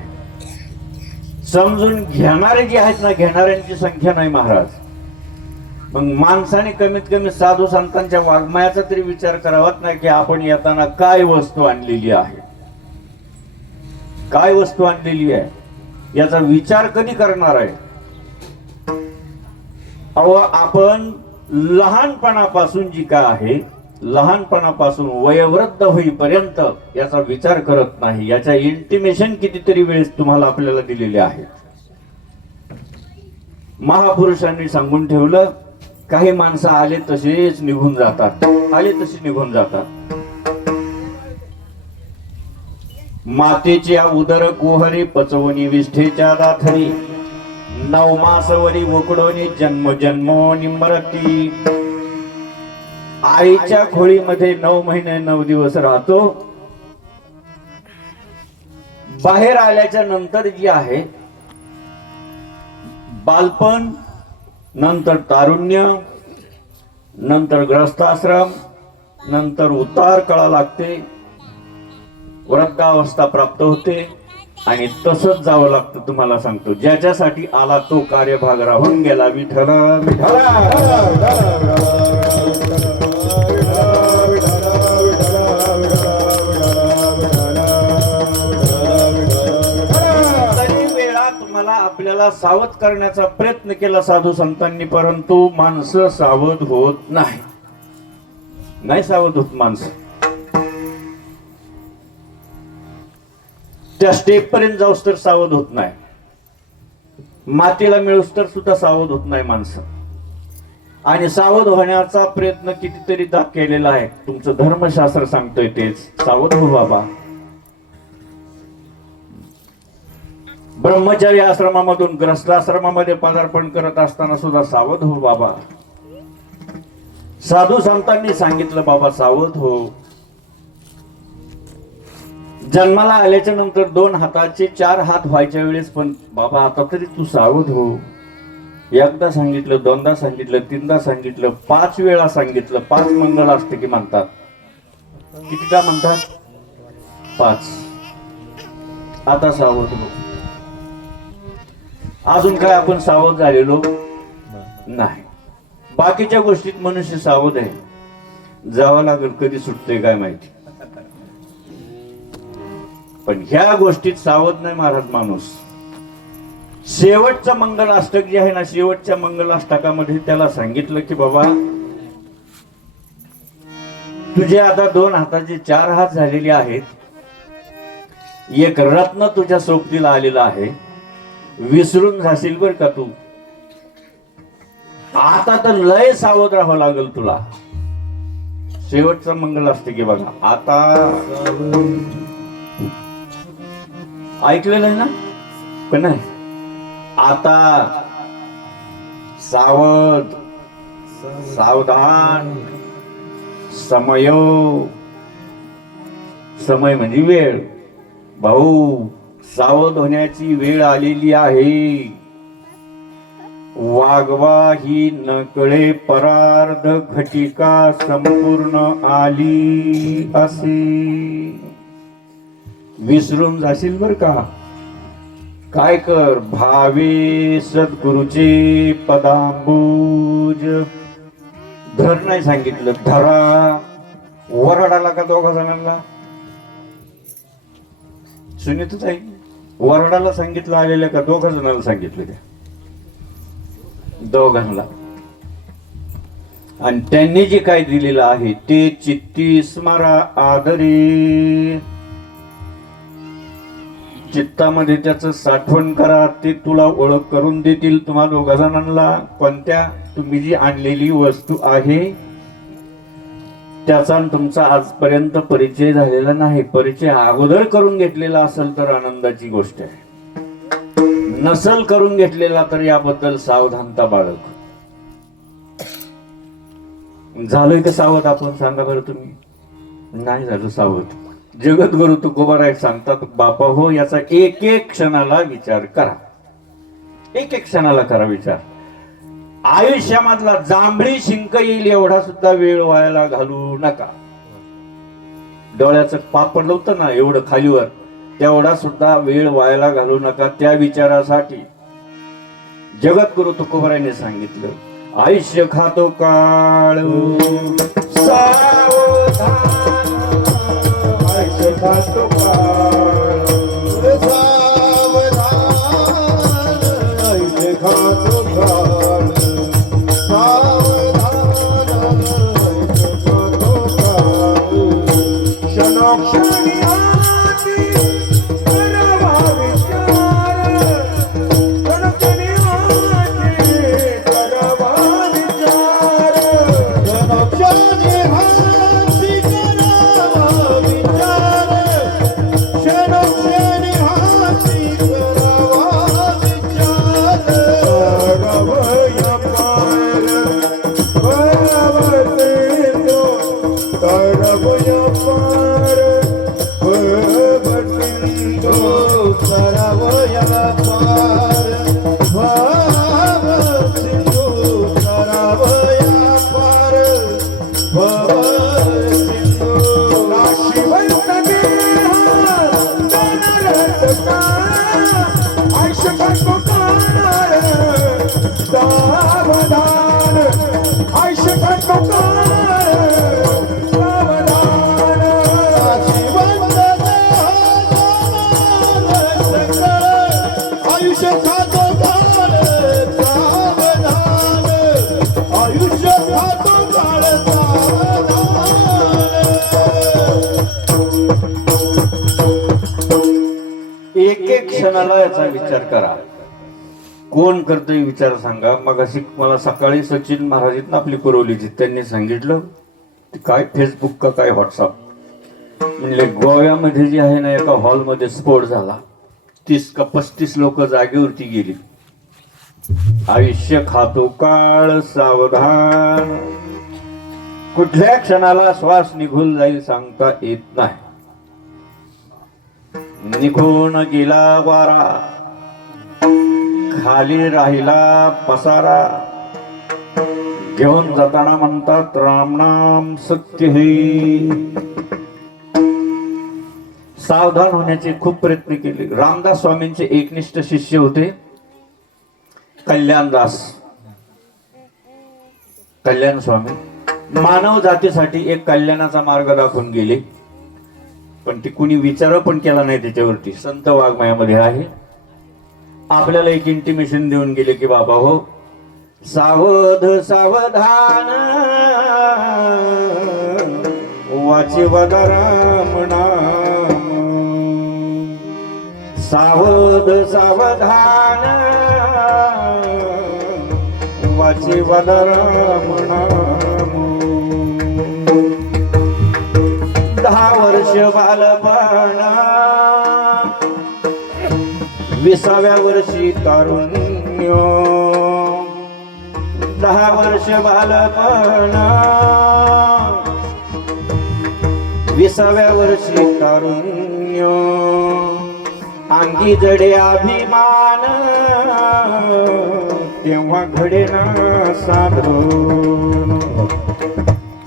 समजून घेणारे जे आहेत ना, घेणाऱ्यांची संख्या नाही महाराज. मग माणसाने कमीत कमी साधू संतांच्या वाङ्मयाचा तरी विचार करावाच नाही की आपण येताना काय वस्तू आणलेली आहे, काय वस्तू आणलेली आहे, याचा विचार कधी करणार आहे? अहो, आपण लहानपणापासून जी काय आहे, लहानपणापासून वयोवृद्ध होईपर्यंत याचा विचार करत नाही. याच्या इंटिमेशन कितीतरी वेळेस तुम्हाला आपल्याला दिलेले आहेत. महापुरुषांनी सांगून ठेवलं, काही माणसं आले तसेच निघून जातात, आले तसे निघून जातात. मातेच्या उदर कुहरी, पचवणी विष्ठेच्या दाथरी, 9 मासवरी उकडोनी, जन्म जन्मोनी मरती. आईच्या खोळीमध्ये 9 महिने 9 दिवस राहतो. बाहेर आल्याच्या नंतर जी आहे बालपण, नंतर तारुण्य, नंतर ग्रस्ताश्रम, नंतर उतार कळा लागते, वृद्धावस्था प्राप्त होते. आणि तसंच जावं लागतं. तुम्हाला सांगतो, ज्याच्यासाठी आला तो कार्यभाग राहून गेला. विठ्ठला आपल्याला सावध करण्याचा प्रयत्न केला साधू संतांनी, परंतु माणसं सावध होत नाही सावध होत माणसं. त्या स्टेप पर्यंत जाऊस तर सावध होत नाही, मातीला मिळूस तर सुद्धा सावध होत नाही माणसं. आणि सावध होण्याचा प्रयत्न कितीतरी केलेला आहे. तुमचं धर्मशास्त्र सांगतोय तेच, सावध हो बाबा. ब्रह्मचारी आश्रमामधून ग्रस्त आश्रमामध्ये पदार्पण करत असताना सुद्धा सावध हो बाबा. साधू संतांनी सांगितलं बाबा सावध हो. जन्माला आल्याच्या नंतर 2 हाताचे 4 हात व्हायच्या वेळेस पण बाबा आता तरी तू सावध हो. एकदा सांगितलं, 2दा सांगितलं, 3दा सांगितलं, 5 वेळा सांगितलं. 5 मंगलाष्टकी म्हणतात. कितीदा म्हणतात? 5. आता सावध हो. अजून काय आपण सावध झालेलो नाही. बाकीच्या गोष्टीत मनुष्य सावध आहे. जावं लागेल, कधी सुटतंय काय माहिती. पण ह्या गोष्टीत सावध नाही महाराज माणूस. शेवटचं मंगलाष्टक जे आहे ना, शेवटच्या मंगलाष्टकामध्ये त्याला सांगितलं की बाबा तुझे आता 2 हाताचे 4 हात झालेले आहेत. एक रत्न तुझ्या सोबतीला आलेला आहे. विसरून जाशील बर का तू. आता तर लय सावध राहावं लागेल तुला. शेवटचं मंगलाष्टकी बघा. आता ऐकलेलं आहे ना? पण नाही. आता सावध, सावधान, समय. समय म्हणजे वेळ. भाऊ, सावध होण्याची वेळ आलेली आहे. वागवा ही न कळे परार्ध घटिका संपूर्ण आली असे. विसरून जाशील बर का. काय कर, भावे सद्गुरूचे पदांबुज धर. नाही सांगितलं धरा. वरडाला का 2 जणांना? सुनीतच आहे. वरडाला सांगितलं आलेल्या का 2 जणांना सांगितलं? त्या 2 आणि त्यांनी जे काय दिलेलं आहे ते चित्ती स्मरा आदरी. चित्तामध्ये त्याचं साठवण करा. ते तुला ओळख करून देतील तुम्हा 2 जणांना. कोणत्या? तुम्ही जी आणलेली वस्तू आहे त्याचा तुमचा आजपर्यंत परिचय झालेला नाही. परिचय अगोदर करून घेतलेला असेल तर आनंदाची गोष्ट आहे. नसल करून घेतलेला तर याबद्दल सावधानता बाळग. झालोय का सावध आपण? सांगा बरं तुम्ही. नाही झालं सावध. जगद्गुरु तुकोबाराय सांगतात बापा हो, याचा एक क्षणाला विचार करा. एक क्षणाला करा विचार. आयुष्यामधला जांभळी शिंक येईल एवढा सुद्धा वेळ व्हायला घालू नका. डोळ्याचं पापड होतं ना एवढं खालीवर, तेवढा सुद्धा वेळ व्हायला घालू नका. त्या विचारासाठी जगद्गुरु तुकोबारायने सांगितलं, आयुष्य खातो काळ सावधान. आयुष्य खातो काळ सावधान. आयुष्य खातो काळ सावधान. आयुष्य खातो काळ क्षणोक्षणी आती करावा विचार. क्षणोक्षणी आती करावा विचार. क्षणोक्षणी आती करावा विचार. क्षणोक्षणी आती करावा विचार. रवया पार भवसिंधू. तरवया पार भवसिंधू. तरवया पार भवसिंधू. तरवया पार भवसिंधू. नाशिवंत देहा दानरथ काळ. आयुष्य खातो काळ सावधान. आयुष्य खातो काळ सावधान. नाशिवंत देहा दानरथ काळ. आयुष्य खातो काळ सावधान. आयुष्य खातो काळ सावधान. एक क्षणाला याचा विचार करा. कोण करतोय विचार सांगा. मगाशी मला सकाळी सचिन महाराजीत आपली कुरवलीची त्यांनी सांगितलं काय फेसबुक का काय व्हॉट्सअप म्हणले गोव्यामध्ये जे आहे ना एका हॉलमध्ये स्फोट झाला. 30 का 35 लोक जागेवरती गेली. आयुष्य खातो काळ सावधान. कुठल्या क्षणाला श्वास निघून जाईल सांगता येत नाही. निघून गेला वारा, खाली राहिला पसारा. घेऊन जाताना म्हणतात राम नाम सत्य हे. सावधान होण्याचे खूप प्रयत्न केले. रामदास स्वामींचे एकनिष्ठ शिष्य होते कल्याणदास. कल्याण स्वामी मानव जातीसाठी एक कल्याणाचा मार्ग दाखवून गेले, पण ते कुणी विचार पण केला नाही त्याच्यावरती. संत वाङ्मयामध्ये आहे. आपल्याला एक इंटिमेशन देऊन गेले की बाबा हो, सावध सावधान वाचिवद राम नाम. सावध सावधान वाचिवद राम नाम. 10 वर्ष बालपण, 20व्या वर्षी तारुण्य. 10 वर्ष बालपण, 20व्या वर्षी तारुण्य. अंगी जडे अभिमान, तेव्हा घडे ना साधन.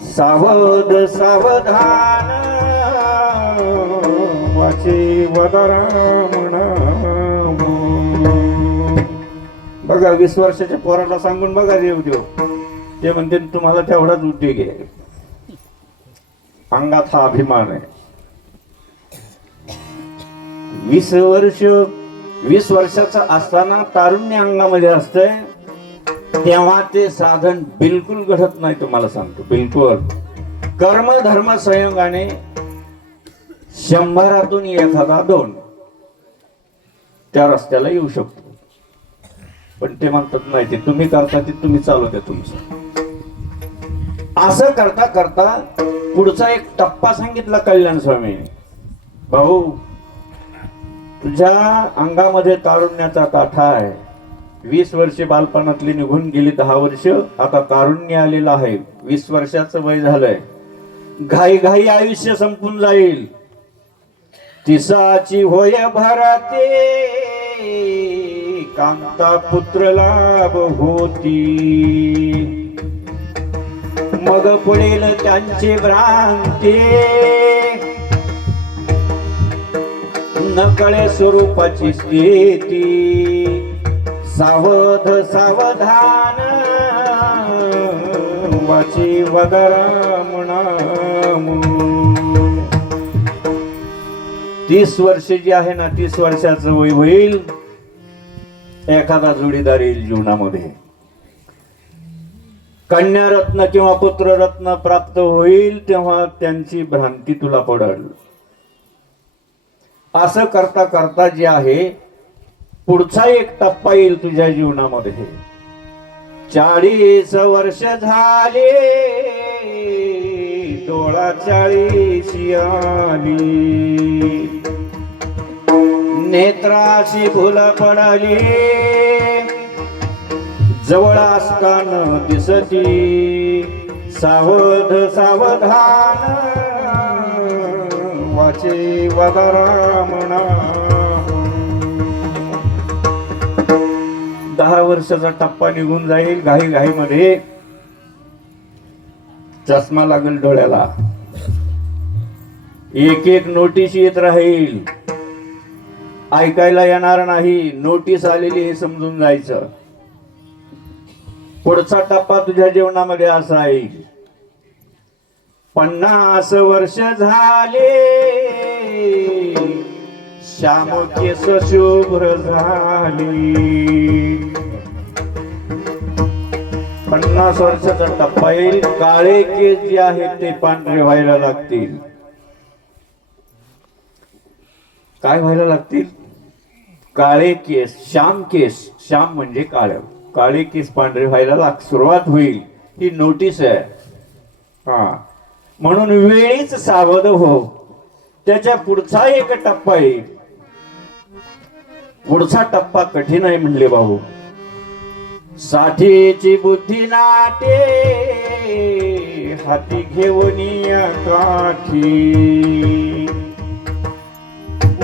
सावध सावधान वाचिवद राम नाम. बघा 20 वर्षाच्या पोराला सांगून बघा देव ते म्हणते तुम्हाला तेवढाच उद्योग आहे. अंगात हा अभिमान आहे. 20 वर्षाचा असताना तारुण्य अंगामध्ये असतंय, तेव्हा ते साधन बिलकुल घडत नाही. तुम्हाला सांगतो बिलकुल. कर्म धर्म संयोगाने 100तून एखादा 2 त्या रस्त्याला येऊ शकतो. पण ते म्हणतात नाही, ते तुम्ही करता ते तुम्ही चालू द्या तुमचं. असं करता करता पुढचा एक टप्पा सांगितला कल्याण स्वामीने. भाऊ, तुझ्या अंगामध्ये तारुण्याचा काठा आहे. 20 वर्षे बालपणातली निघून गेली, 10 वर्ष आता तारुण्य आलेलं आहे. 20 वर्षाचं वय झालंय. घाई घाई आयुष्य संपून जाईल. तिसाची होय भरते, कांता पुत्र लाभ होती. मग पडेल त्यांचे भ्रांती, नकळे स्वरूपाची स्थिती. सावध सावधान वाचिवद राम नाम. 30 वर्ष जी आहे ना, 30 वर्षाचं वय होईल, एखादा जोडीदार येईल जीवनामध्ये. कन्यारत्न किंवा पुत्ररत्न प्राप्त होईल, तेव्हा त्यांची भ्रांती तुला पडेल. असं करता करता जे आहे पुढचा एक टप्पा येईल तुझ्या जीवनामध्ये. 40 वर्ष झाले, डोळा 40 आली. नेत्राशी भूल पडली, जवळ असताना दिसती. सावध सावधान वाचिवद राम नाम. 10 वर्षाचा टप्पा निघून जाईल. घाई घाईमध्ये चष्मा लागेल डोळ्याला. एक एक नोटीस येत राहील. ऐकायला येणार नाही, नोटीस आलेली हे समजून जायचं. पुढचा टप्पा तुझ्या जीवनामध्ये असा आहे. 50 वर्ष झाले, श्याम केस शुभ्र झाली. 50 वर्षाचा टप्पा येईल. काळे केस जे आहेत ते पांढरे व्हायला लागतील. काय व्हायला लागतील? काळे केस, श्याम केस. श्याम म्हणजे काळे, काळे केस पांढरे व्हायला सुरुवात होईल. ही नोटीस आहे. म्हणून वेळीच सावध हो. त्याच्या पुढचा एक टप्पा येईल. पुढचा टप्पा कठीण आहे म्हणले भाऊ. साठीची बुद्धी नाटे, हाती घेऊन या काठी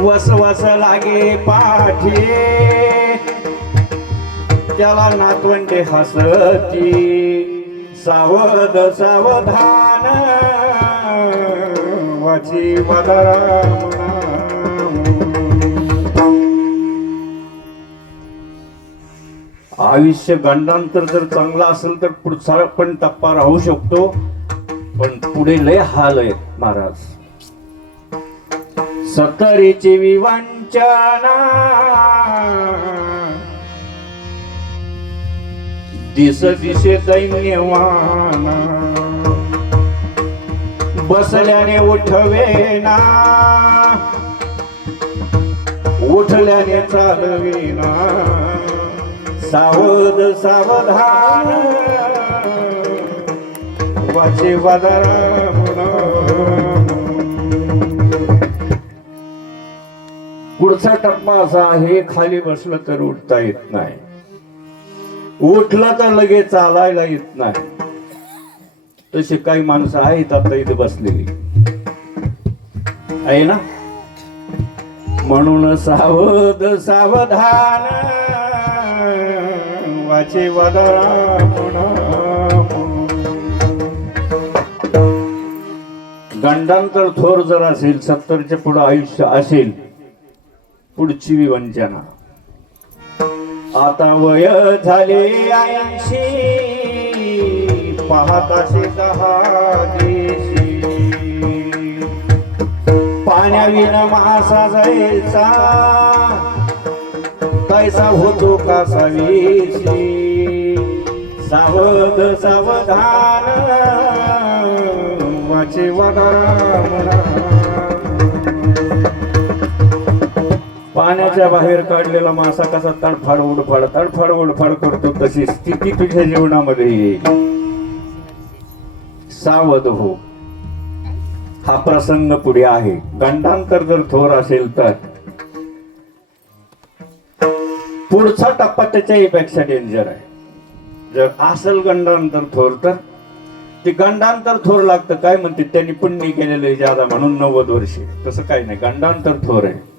वस वस लागे पाठी त्याला नातवंडे हसती सावध सावधान वाची वदरा आयुष्य गंडांतर जर चांगला असेल तर पुढचा पण टप्पा राहू शकतो पण पुढे लय हाल आहे महाराज सतरीची विवंचना दिस दिसे दैन्यवाना बसल्याने उठवेना उठल्याने चालवेना सावध सावधान वाचे वदरा पुढचा टप्पा असा आहे खाली बसलं तर उठता येत नाही उठलं तर लगेच चालायला येत नाही तशी काही माणसं आहेत आता इथे बसलेली आहे ना म्हणून सावध सावधान वाचे वदरा गंडांतर थोर जर असेल 70च्या पुढे आयुष्य असेल पुढची विवंचना आता वय झाले 80 पाहताशे 10 देशी पाण्याविना मासा जायचा कैसा होतो कासा वेशी सावध सावधान वाचे वदरा पाण्याच्या बाहेर काढलेला मासा कसा तडफाड उडफाड करतो तशी स्थिती तुझ्या जीवनामध्ये येईल सावध हो हा प्रसंग पुढे आहे गंडांतर जर थोर असेल तर पुढचा टप्पा त्याच्यापेक्षा डेंजर आहे जर असेल गंडांतर थोर तर ते गंडांतर थोर लागतं काय म्हणते त्यांनी पुण्य केलेलं आहे ज्यादा म्हणून 90 वर्षे तसं काही नाही गंडांतर थोर आहे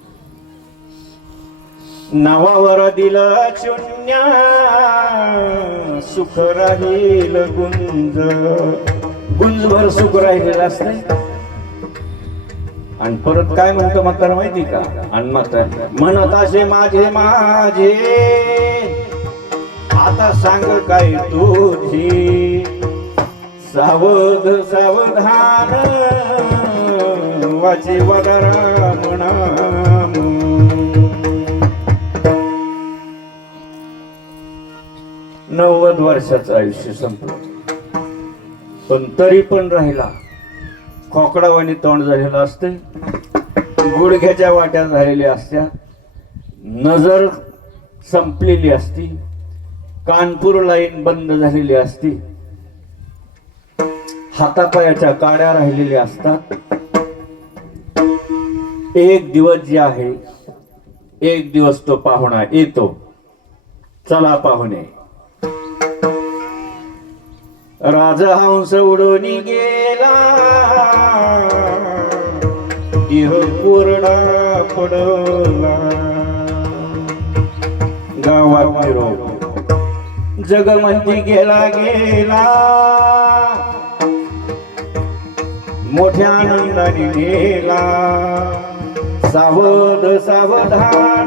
नावावर दिलं शून्य सुख राहील गुंजभर सुख राहिलेलं असतंय आणि परत काय म्हणतो म्हातारा माहिती का आणि म्हातारा म्हणत असे माझे माझे आता सांग काय तुझी सावध सावधान वाचे वदरा म्हणा 90 वर्षाचं आयुष्य संपलं पण तरी पण राहिला खोकडावानी तोंड झालेलं असते गुडघ्याच्या वाट्या झालेल्या असत्या नजर संपलेली असती कानपूर लाईन बंद झालेली असती हातापायाच्या काड्या राहिलेल्या असतात एक दिवस जे आहे एक दिवस तो पाहुणा येतो चला पाहुणे राजहंस उडून गेला देह कोरडा पडला गावात निरोप जगमंती गेला गेला मोठ्या आनंदाने गेला सावध सावधान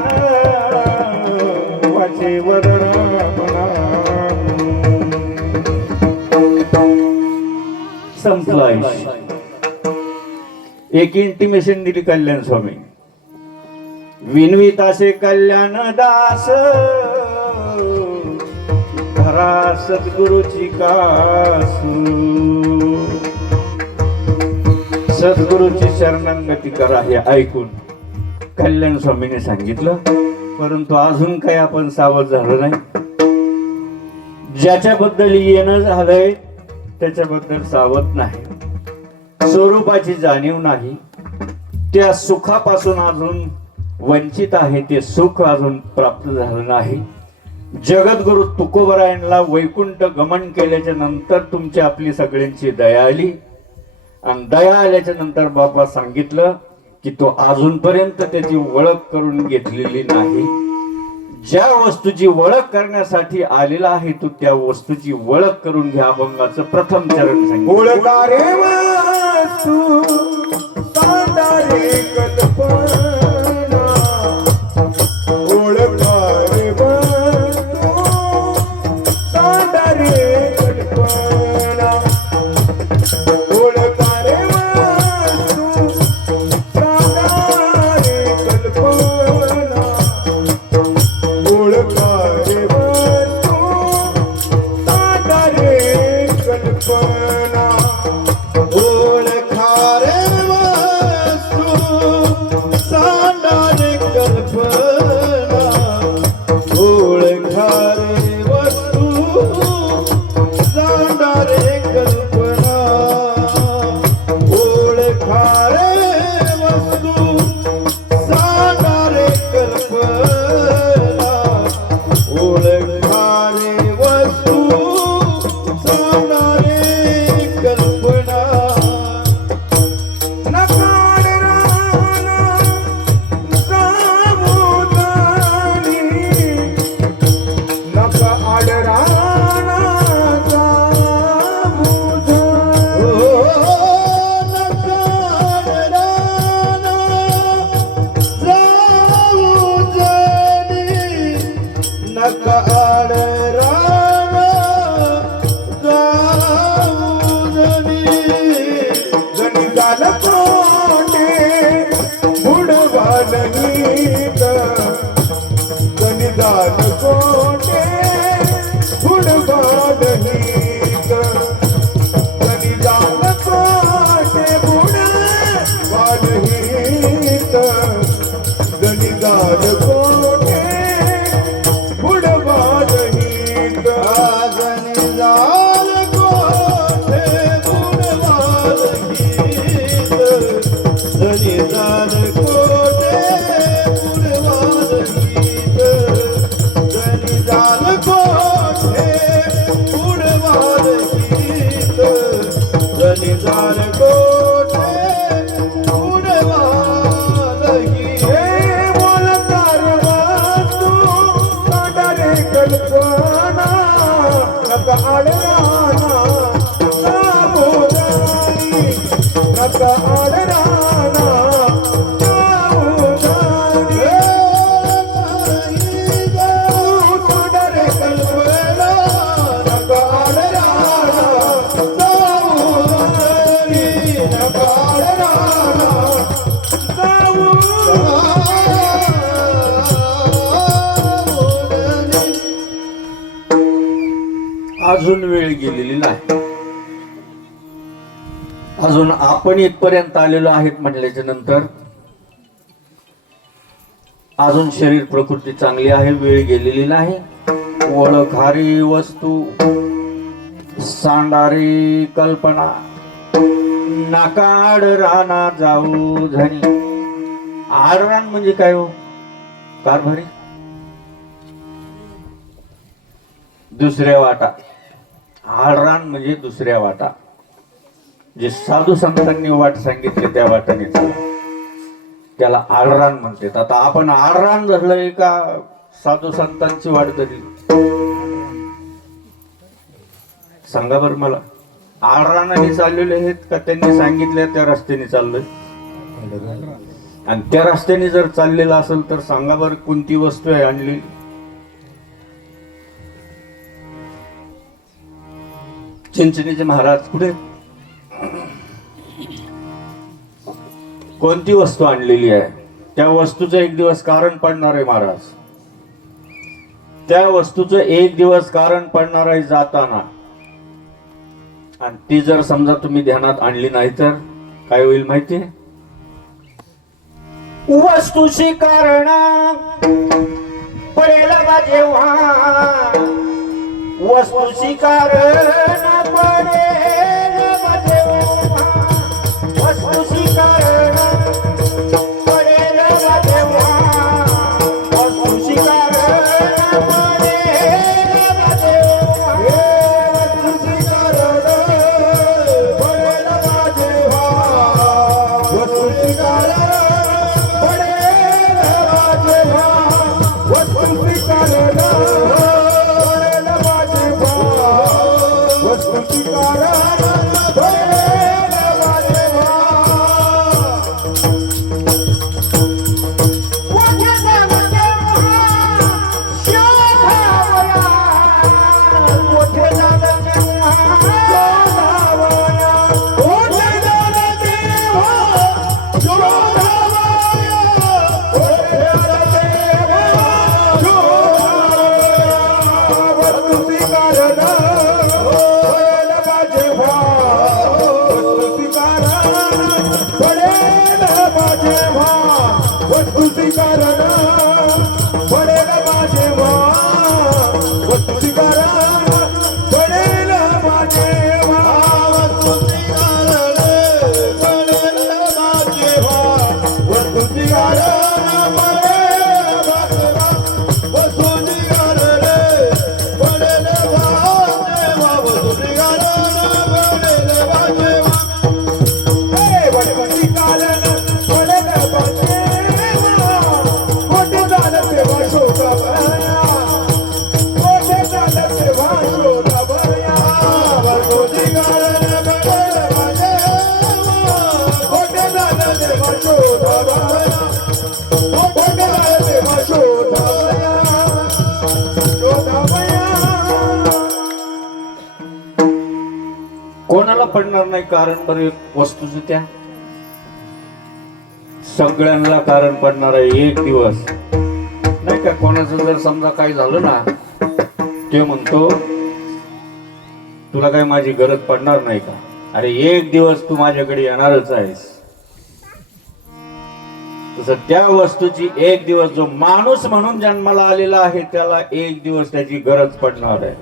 वाचे वदरा संपलं आयुष्य एक इंटिमेशन दिली कल्याण स्वामी विनवीत असे कल्याण दास धरा सद्गुरूची कासू सद्गुरूची शरणागती करा हे ऐकून कल्याण स्वामीने सांगितलं परंतु अजून काही आपण सावध झालो नाही ज्याच्याबद्दल येणं झालंय त्याच्याबद्दल सावध नाही स्वरूपाची जाणीव नाही त्या सुखापासून अजून वंचित आहे ते सुख अजून प्राप्त झालं नाही जगद्गुरु तुकोबरायांना वैकुंठ गमन केल्याच्या नंतर तुमची आपली सगळ्यांची दया आली आणि दया आल्याच्या नंतर बाबा सांगितलं की तो अजूनपर्यंत त्याची ओळख करून घेतलेली नाही. ज्या वस्तूची ओळख करण्यासाठी आलेला आहे तू त्या वस्तूची ओळख करून घ्या. अभंगाचं प्रथम चरण सांगितलं. ओळखा रे वस्तू सांडा रे कल्पना, ओळखा रे वस्तू सांडा रे कल्पना, ओळखा रे वस्तू सांडा रे कल्पना, ओळखा रे वस्तू सांडा रे कल्पना, ओळखा रे वस्तू सांडा रे कल्पना, ओळखा रे वस्तू सांडा रे कल्पना, ओळखा रे वस्तू सांडा रे कल्पना, ओळखा रे वस्तू सांडा रे कल्पना. नकाड राना सामुदानी, नका आड राना सामुदानी, नका आड राना जाऊ जनी, गणिताल कोटे बुडवाल गीत, गणिताल कोटे बुडवाल गीत, गणिताल कोटे बुडवाल गीत, गणिताल कोटे बुडवाल गीत, गणिताल कोटे बुडवाल गीत, गणिताल कोटे बुडवाल गीत, गणिताल कोटे बुडवाल गीत, गणिताल कोटे बुडवाल गीत. हे बोलकार वास्तू सांडा रे कल्पना, नका आडराना सामुदानी, नका आडराना सामुदानी, सांडा रे कल्पना, नका आडराना सामुदानी, नका आडराना अजून वेळ गेलेली नाही. अजून आपण इथपर्यंत आलेलो आहेत म्हटल्याच्या नंतर अजून शरीर प्रकृती चांगली आहे, वेळ गेलेली नाही. ओळखारी वस्तू सांडारी कल्पना, नाकाड राना जाऊ धनी. आडरान म्हणजे काय हो? कारभारी, दुसऱ्या वाटा. आडरान म्हणजे दुसऱ्या वाटा. जे साधू संतांनी वाट सांगितली त्या वाटाने चाला, त्याला आडरान म्हणतात. आता आपण आडरान धरलंय का साधू संतांची वाट धरली? सांगा बरं मला. आडरानाने चाललेले आहेत का त्यांनी सांगितल्या त्या रस्त्याने चाललोय? आणि त्या रस्त्याने जर चाललेलं असेल तर सांगा बरं कोणती वस्तू आहे आणलेली? चिंचणीचे महाराज कुठे? कोणती वस्तू आणलेली आहे? त्या वस्तूचं एक दिवस कारण पडणार आहे महाराज. त्या वस्तूचं एक दिवस कारण पडणार आहे जाताना. आणि ती जर समजा तुम्ही ध्यानात आणली नाही तर काय होईल माहितीये? वस्तूची कारण पडेल बा जेव्हा, वस्तूची कारण पडेल बा जेव्हा, वस्तूची कारण पडेल बा जेव्हा, वस्तूची कारण पडेल नाही कारण बरं वस्तूचं त्या सगळ्यांना कारण पडणार आहे एक दिवस नाही का. कोणाचं जर समजा काही झालं ना ते म्हणतो तुला काय माझी गरज पडणार नाही का. अरे एक दिवस तू माझ्याकडे येणारच आहेस. तसं त्या वस्तूची एक दिवस जो माणूस म्हणून जन्माला आलेला आहे त्याला एक दिवस त्याची गरज पडणार आहे.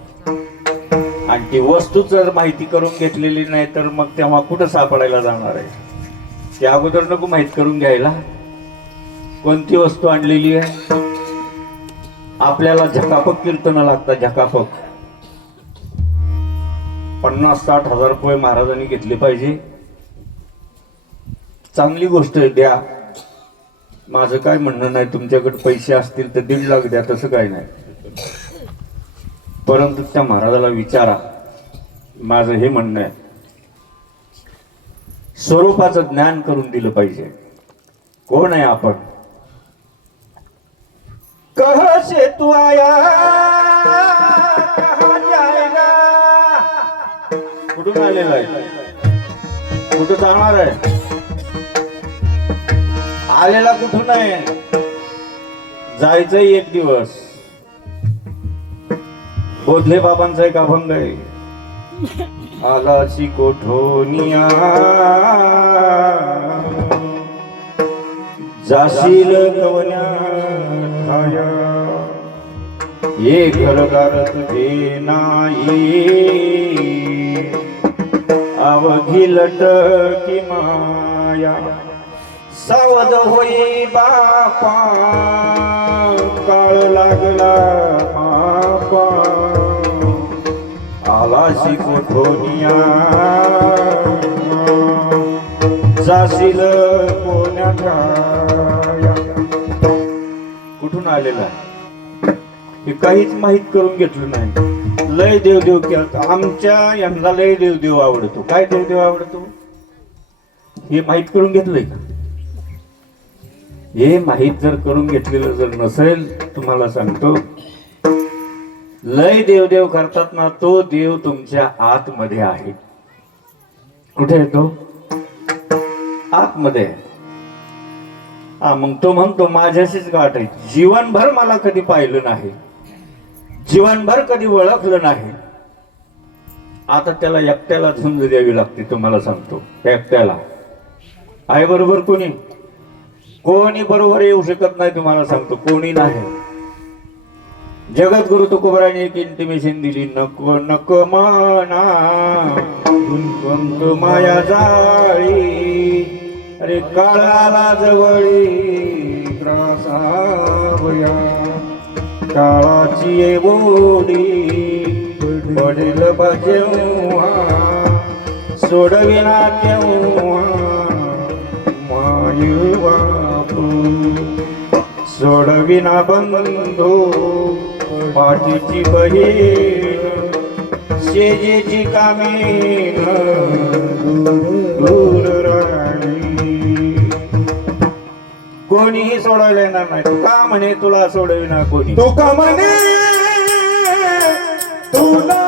आणि ती वस्तू जर माहिती करून घेतलेली नाही तर मग तेव्हा कुठं सापडायला जाणार आहे. त्या अगोदर नको माहित करून घ्यायला कोणती वस्तू आणलेली आहे. आपल्याला झकापक कीर्तन लागतात. झकापक 50-60 हजार रुपये महाराजांनी घेतले पाहिजे. चांगली गोष्ट आहे द्या. माझं काय म्हणणं नाही तुमच्याकडे पैसे असतील तर 1.5 लाख द्या तसं काय नाही. परंतु त्या महाराजाला विचारा. माझं हे म्हणणं आहे स्वरूपाचं ज्ञान करून दिलं पाहिजे. कोण आहे आपण. कहाँ से तू आया कहाँ जाएगा. कुठून आलेला आहे कुठं जाणार आहे. आलेला कुठून आहे जायचंय एक दिवस. बोधले बाबांचा एक अभंग आहे. आलाची कोठोनिया जाशील कवन्या खाया ये घरदार तुझे नाही अवघी लटकी माया. सावध होई बापा काळ लागला बापा आलाशी कोठोनिया जाशील कोण्या ठाया. कुठून आलेला हे काहीच माहित करून घेतलं नाही. लय देवदेव केलं. आमच्या यांना लय देवदेव आवडतो. काय देवदेव आवडतो हे माहित करून घेतलंय का. हे माहित जर करून घेतलेलं जर नसेल तुम्हाला सांगतो लय देवदेव करतात ना तो देव तुमच्या आतमध्ये आहे. कुठे आहे तो आतमध्ये. हा मग तो म्हणतो माझ्याशीच गाठ आहे. जीवनभर मला कधी पाहिलं नाही जीवनभर कधी ओळखलं नाही. आता त्याला एकट्याला झुंज द्यावी लागते. तुम्हाला सांगतो एकट्याला आहे बरोबर कोणी कोणी बरोबर येऊ शकत नाही. तुम्हाला सांगतो कोणी नाही. जगद्गुरु तुकोबराने एक इंटिमेशन दिली. नको नको मना गुंतवंत माया जाळी अरे काळाला जवळी त्रासावया काळाची एवढी पडेल जेव्हा सोडविना तेव्हा माय बापू सोडविना बंधू पाठीची बहीण शेजेची कामीन दूर राणी. कोणीही सोडवलं येणार नाही. तू का म्हणे तुला सोडविना कोणी. तू का म्हणे तुला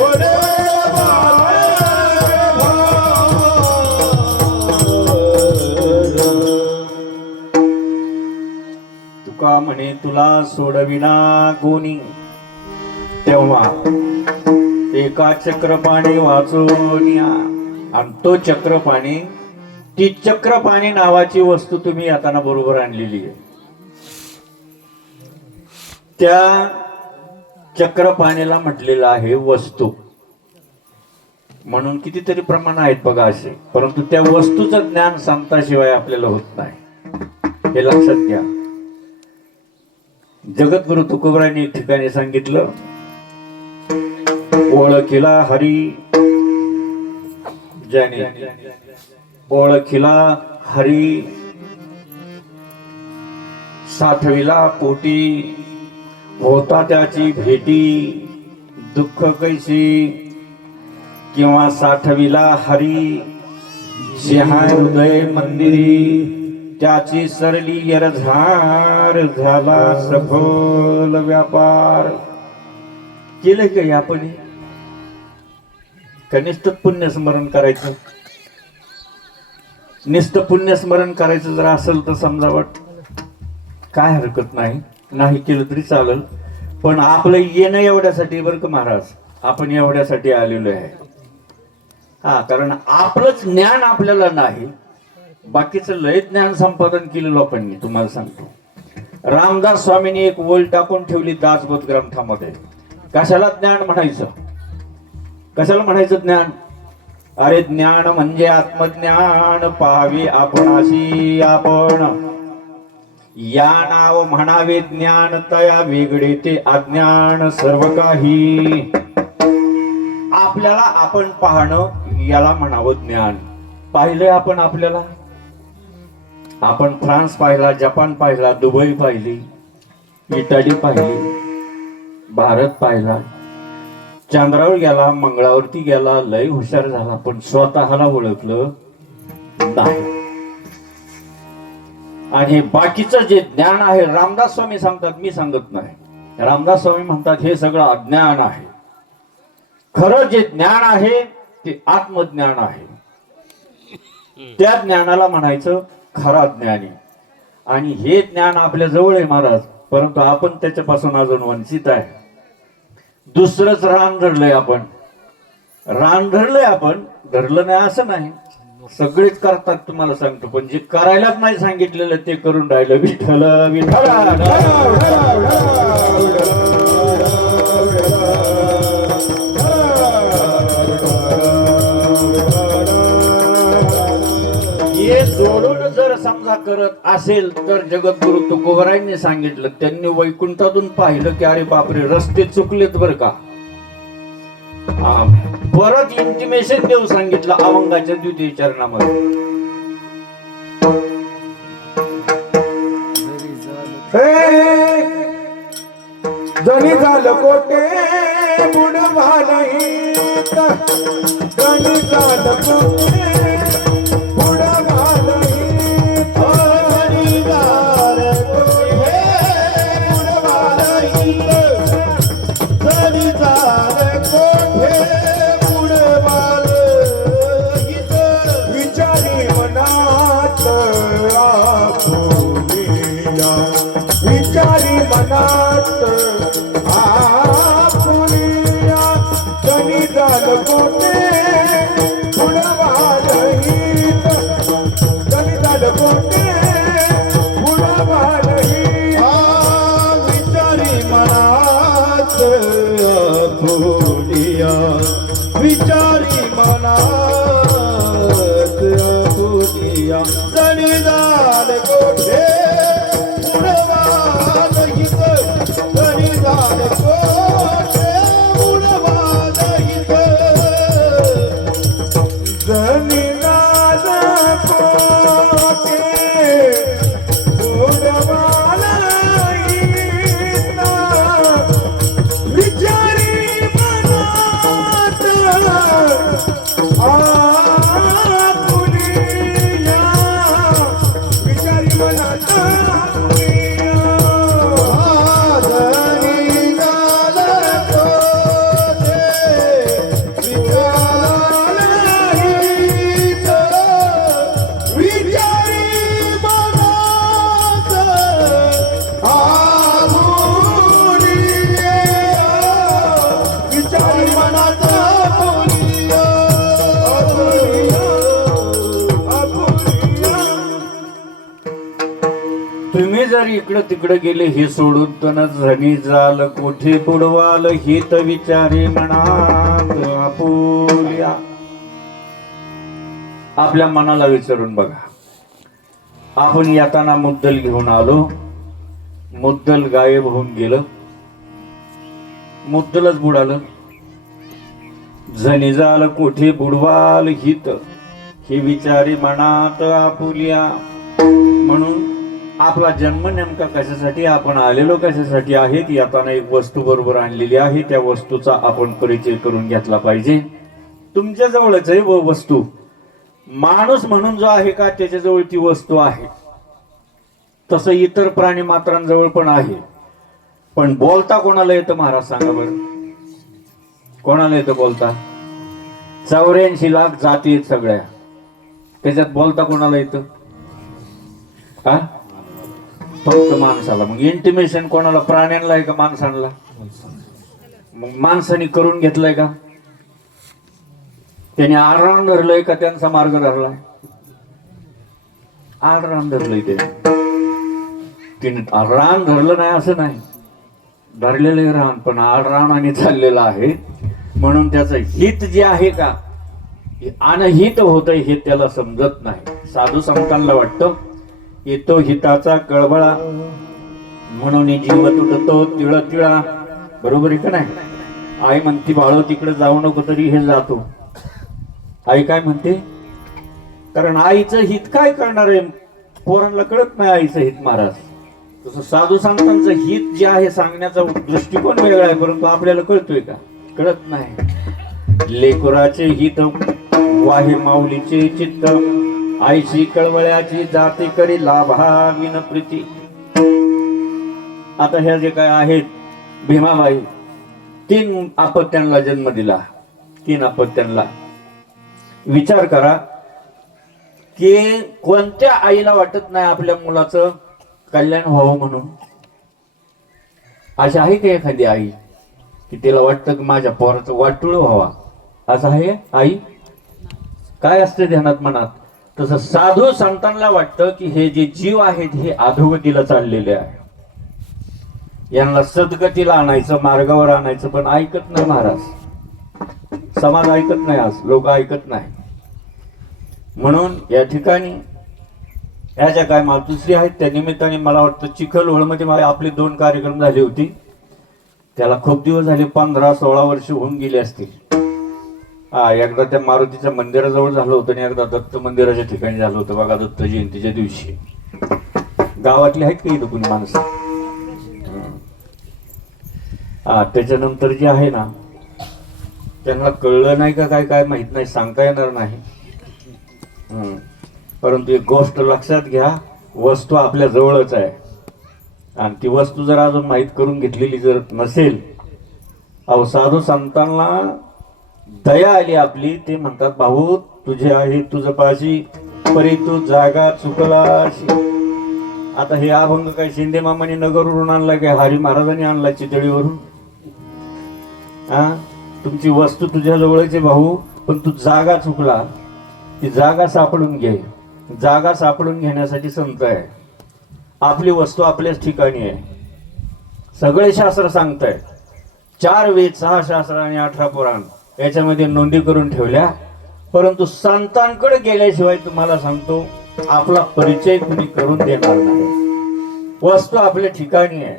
थोडे भार तुका म्हणे तुला सोडविना कोणी, तेव्हा एका चक्रपाणी वाचून या. आणि तो चक्रपाणी, ती चक्रपाणी नावाची वस्तू तुम्ही आता बरोबर आणलेली आहे. त्या चक्रपाणीला म्हटलेलं आहे वस्तू, म्हणून कितीतरी प्रमाण आहेत बघा असे, परंतु त्या वस्तूचं ज्ञान सांगताशिवाय आपल्याला होत नाही, हे लक्षात घ्या. जगद्गुरु तुकोबरायांनी एक ठिकाणी सांगितलं, ओळखिला हरी ज्याने, ओळखिला हरी साठविला पोटी, होता त्याची भेटी दुःख कैसी, किंवा साठविला हरी जेहा हृदय मंदिरी, त्याची सरली यरझार झाला सफल व्यापार. केलं का आपण? कनिष्ठ पुण्यस्मरण करायचं, निष्ठ पुण्यस्मरण करायचं जर असेल तर समजावट काय हरकत नाही, नाही केलं तरी चालेल. पण आपलं येणं एवढ्यासाठी बरं का महाराज, आपण एवढ्यासाठी आलेलो आहे. हा, कारण आपलंच ज्ञान आपल्याला नाही, बाकीचं लय ज्ञान संपादन केलेलं लोकांनी. तुम्हाला सांगतो, रामदास स्वामींनी एक ओळ टाकून ठेवली दासबोध ग्रंथामध्ये. कशाला ज्ञान म्हणायचं, कशाला म्हणायचं ज्ञान? अरे ज्ञान म्हणजे आत्मज्ञान, पाहावे आपणाशी आपण, या नाव म्हणावे ज्ञान, तया वेगळे ते अज्ञान सर्व काही. आपल्याला आपण पाहणं याला म्हणावं ज्ञान. पाहिलंय आपण आपल्याला? आपण फ्रान्स पाहिला, जपान पाहिला, दुबई पाहिली, इटाली पाहिली, भारत पाहिला, चंद्रावर गेला, मंगळावरती गेला, लय हुशार झाला, पण स्वतःला ओळखलं नाही. आणि बाकीचं जे ज्ञान आहे, रामदास स्वामी सांगतात, मी सांगत नाही, रामदास स्वामी म्हणतात हे सगळं अज्ञान आहे. खरं जे ज्ञान आहे ते आत्मज्ञान आहे. त्या ज्ञानाला म्हणायचं खरा ज्ञानी. आणि हे ज्ञान आपल्या जवळ आहे महाराज, परंतु आपण त्याच्यापासून अजून वंचित आहे. दुसरंच रान धरलंय आपण, रान धरलंय आपण, धरलं नाही असं नाही, सगळेच करतात तुम्हाला सांगतो, पण जे करायलाच नाही सांगितलेलं ते करून राहिलं. विठ्ठल विठ्ठल हे सोडून जर समजा करत असेल तर जगद्गुरु तुकोबरायांनी सांगितलं, त्यांनी वैकुंठातून पाहिलं की अरे बापरे रस्ते चुकलेत बर का. परत इंटिमेशन देऊ सांगितलं अभंगाच्या द्वितीय चरणामध्ये. जणी झालं कोटे बुडवालही, जणी झालं कोटे बुडवालही, जणी झालं कोटे बुडवालही, जणी झालं कोटे बुडवालही, विचारी मनात आपुलिया, विचारी मनात आपुलिया, जणी झालं कोटे बुडवालही, जणी झालं कोटे बुडवालही, विचारी मनात आपुलिया, विचारी मनात आपुलिया, जणी झालं कोटे बुडवालही, जणी झालं कोटे बुडवालही, जणी झालं कोटे बुडवालही, विचारी मनात मनाचा आपुलिया. तुम्ही जर इकडं तिकडं गेले हे सोडून तन झणी जाल कोठे बुडवाल हित विचारे मनात आपुल्या. आपल्या मनाला विचारून बघा. आपण येताना मुद्दल घेऊन आलो, मुद्दल गायब होऊन गेलं, मुद्दलच बुडालं. झणी जाल कोठे बुडवाल हित हे विचारे मनात आपुल्या. म्हणून आपला जन्म नेमका कशासाठी, आपण आलेलो कशासाठी आहे, ती येताना एक वस्तू बरोबर आणलेली आहे. त्या वस्तूचा आपण परिचय करून घेतला पाहिजे. तुमच्या जवळच आहे व वस्तू. माणूस म्हणून जो आहे का त्याच्याजवळ ती वस्तू आहे. तसं इतर प्राणी मात्रांजवळ पण आहे. पण बोलता कोणाला येतं महाराज सांगा बरं? कोणाला येतं बोलता? 84 लाख जाती आहेत सगळ्या, त्याच्यात बोलता कोणाला येतं? हा, फक्त माणसाला. मग इंटिमेशन कोणाला? प्राण्यांना आहे का माणसांना? मग माणसाने करून घेतलंय का? त्याने आडरान धरलंय का त्यांचा मार्ग धरलाय? आडरान धरलंय तिने रान धरलं नाही असं नाही, धरलेलं रान पण आडरानाने चाललेलं आहे. म्हणून त्याचं हित जे आहे का अनहित होतंय हे त्याला समजत नाही. साधू संतांना वाटतं येतो हिताचा कळबळा, म्हणून जीव तुटतो तिळ तिळा. बरोबर आहे का नाही? आई म्हणती बाळो तिकडे जाऊ नको, तरी हे जातो. आई काय म्हणते? कारण आईचं हित काय करणार आहे? पोरांना कळत नाही आईचं हित महाराज. तसं साधू संतांचं हित जे आहे सांगण्याचा दृष्टिकोन वेगळा आहे, परंतु आपल्याला कळतोय का? कळत नाही. लेकराचे हित वाहे माऊलीचे चित्त, आईची कळवळ्याची जाती करी लाभा विन प्रीती. आता ह्या जे काय आहेत भीमाबाई 3 अपत्यांना जन्म दिला. 3 अपत्यांना. विचार करा की कोणत्या आईला वाटत नाही आपल्या मुलाचं कल्याण व्हावं म्हणून? अशी आहे का एखादी आई की तिला वाटतं की माझ्या पोराचं वाटुळ व्हावा? असं आहे आई? काय असते ध्यानात मनात? तसं साधू संतांना वाटतं की हे जे जीव आहेत हे अधोगतीला चाललेले आहे, यांना सद्गतीला आणायचं, मार्गावर आणायचं. पण ऐकत नाही महाराज. समाज ऐकत नाही, आज लोक ऐकत नाही. म्हणून या ठिकाणी ह्या ज्या काय मातुश्री आहेत त्या निमित्ताने मला वाटतं चिखलहोळमध्ये आपले 2 कार्यक्रम झाले होते. त्याला खूप दिवस झाले, 15-16 वर्ष होऊन गेले असतील. एकदा त्या मारुतीच्या मंदिराजवळ झालं होतं आणि एकदा दत्त मंदिराच्या ठिकाणी झालं होतं बघा, दत्त जयंतीच्या दिवशी. गावातले आहेत का इथं कुणी माणसं? त्याच्यानंतर जे आहे ना त्यांना कळलं नाही का काय काय माहित नाही, सांगता येणार नाही. परंतु एक गोष्ट लक्षात घ्या, वस्तू आपल्या जवळच आहे आणि ती वस्तू जर अजून माहीत करून घेतलेली जर नसेल, अहो साधू संतांना दया आली आपली. ते म्हणतात भाऊ तुझे आहे तुझं पाशी परी तू जागा चुकलाशी. आता हे अभंग काय शिंदे मामाने नगरवरून आणलाय काय हरी महाराजांनी आणलाय चितळीवरून? तुमची वस्तू तुझ्या जवळच आहे भाऊ, पण तू जागा चुकला. ती जागा सापडून घे. जागा सापडून घेण्यासाठी संत आहे. आपली वस्तू आपल्याच ठिकाणी आहे. सगळे शास्त्र सांगताय, 4 वेद 6 शास्त्र आणि 18 पुराण याच्यामध्ये नोंदी करून ठेवल्या. परंतु संतांकडे गेल्याशिवाय तुम्हाला सांगतो आपला परिचय कुणी करून देणार नाही. वस्तू आपल्या ठिकाणी आहे.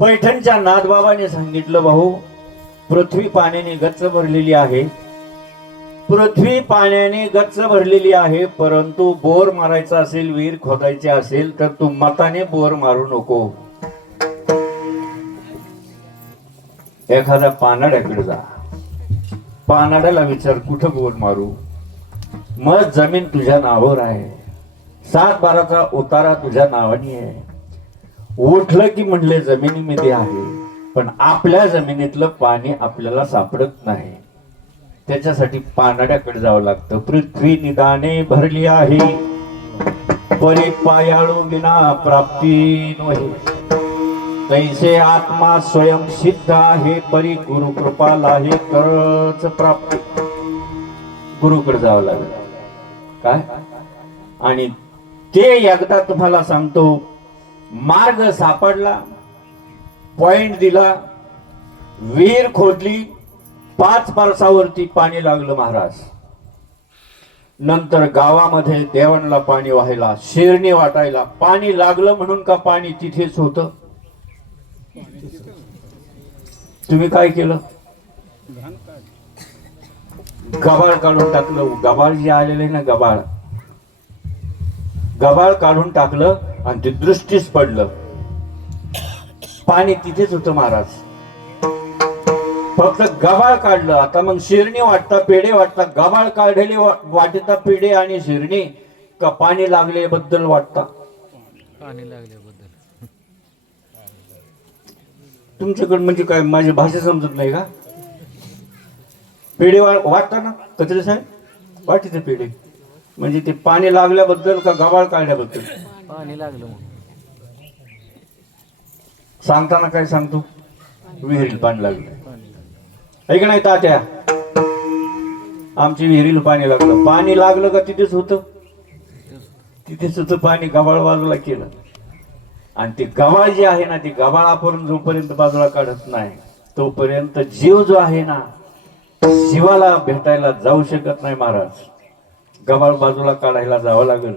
पैठणच्या नाथबाबाने सांगितलं भाऊ पृथ्वी पाण्याने गच्च भरलेली आहे, पृथ्वी पाण्याने गच्च भरलेली आहे, परंतु बोर मारायचा असेल, विहीर खोदायची असेल तर तू मताने बोर मारू नको. एखाद्या पानाड्याकडे जा, पानाड्याला विचार कुठं बोर मारू. मग जमीन तुझ्या नावावर आहे, 7-12चा उतारा तुझ्या नावाने आहे. उठलं की म्हणले जमिनीमध्ये आहे, पण आपल्या जमिनीतलं पाणी आपल्याला सापडत नाही. त्याच्यासाठी पानाड्याकडे जावं लागतं. पृथ्वी निदाने भरली आहे, परी पायाळू विना प्राप्ती नव्हे. तैसे आत्मा स्वयं सिद्ध आहे, परी गुरु कृपा लाहे तरच प्राप्त. गुरुकडे जावं लागेल काय. आणि ते एकदा तुम्हाला सांगतो, मार्ग सापडला, पॉइंट दिला, विहीर खोदली, 5 परसावरती पाणी लागलं महाराज. नंतर गावामध्ये देवांना पाणी व्हायला, शेरणी वाटायला. पाणी लागलं म्हणून का पाणी तिथेच होत? तुम्ही काय केलं? गबाळ काढून टाकलं. गबाळ जे आलेले ना, गबाळ काढून टाकलं आणि ते दृष्टीस पडलं. पाणी तिथेच होतं महाराज. फक्त गबाळ काढलं. आता मग शिरणी वाटता, पेढे वाटता. गबाळ काढलेले वाटता पेढे आणि शिरणी का पाणी लागले बद्दल वाटता? पाणी लागल्याबद्दल. तुमच्याकडे म्हणजे काय, माझी भाषा समजत नाही का? पेढे वाटता ना कचरे साहेब, वाटीचे पेढे म्हणजे ते पाणी लागल्याबद्दल का गबाळ काढल्याबद्दल? पाणी लागलं मग. सांगताना काय सांगतो? विहिरीला पाणी लागलं. ऐक नाही तात्या, आमची विहिरीला पाणी लागलं. पाणी लागलं का तिथेच होतं? तिथेच होतं पाणी. गबाळ बाजूला केलं. आणि ते गबाळ जे आहे ना, ते गबाळ आपण जोपर्यंत बाजूला काढत नाही तोपर्यंत जीव जो आहे ना, जीवाला भेटायला जाऊ शकत नाही महाराज. गबाळ बाजूला काढायला जावं लागेल.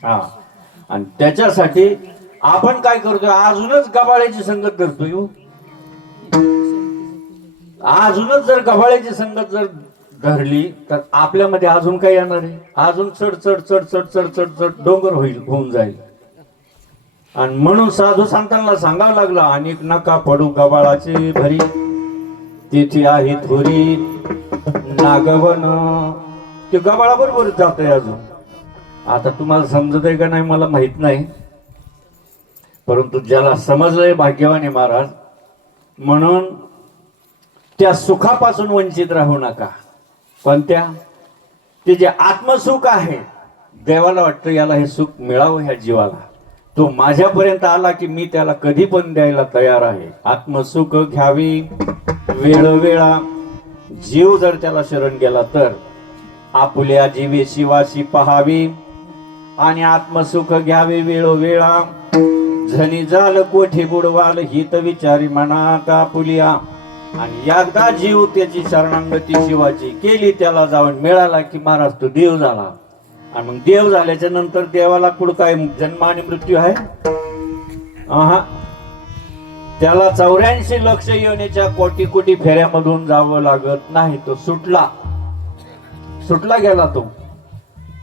हा, आणि त्याच्यासाठी आपण काय करतोय? अजूनच गबाळ्याची संगत करतोय. अजूनच जर गबाळ्याची संगत जर धरली तर आपल्यामध्ये अजून काय येणार आहे? अजून चढ चढ चढ चढ चढ चढ चढ डोंगर होऊन जाईल. आणि म्हणून साधू संतांना सांगावं लागलं, अनेक नका पडू गबाळाचे भरी, तिथे आहे थोरी नागवन. ते गबाळाबरोबर जात आहे अजून. आता तुम्हाला समजत आहे का नाही मला माहित नाही, परंतु ज्याला समजलंय भाग्यवान आहे महाराज. म्हणून त्या सुखापासून वंचित राहू नका. कोणत्या? ते जे आत्मसुख आहे, देवाला वाटतं याला हे सुख मिळावं ह्या जीवाला. तो माझ्यापर्यंत आला की मी त्याला कधी पण द्यायला तयार आहे. आत्मसुख घ्यावी वेळोवेळा. जीव जर त्याला शरण गेला तर आपुल्या जीवे शिवाशी पहावी. आणि आत्मसुख घ्यावे वेळोवेळा. झनी जाल कोठे बुडवाल हित विचारी मनात आपुल्या. आणि एकदा जीव त्याची शरणांगती शिवाची केली, त्याला जाऊन मिळाला की महाराज तो देव झाला. आणि मग देव झाल्याच्या नंतर देवाला कुठं काय जन्म आणि मृत्यू आहे? त्याला 84 लक्ष योनीच्या कोटी कोटी फेऱ्यामधून जावं लागत नाही. तो सुटला गेला. तो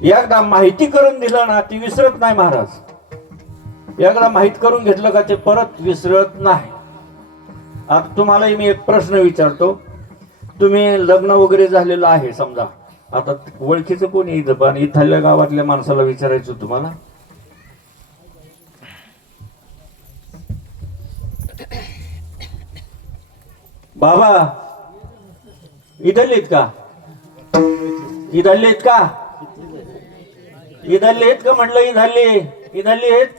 एकदा माहिती करून दिलं ना, ती विसरत नाही महाराज. एकदा माहित करून घेतलं का ते परत विसरत नाही. आता तुम्हालाही मी एक प्रश्न विचारतो. तुम्ही लग्न वगैरे झालेलं आहे समजा. आता ओळखीचं कोणी इथल्या गावातल्या माणसाला विचारायचं तुम्हाला, बाबा इधरले आहेत का? इधरले आहेत का? इधरले आहेत का म्हटलं? इधरले आहेत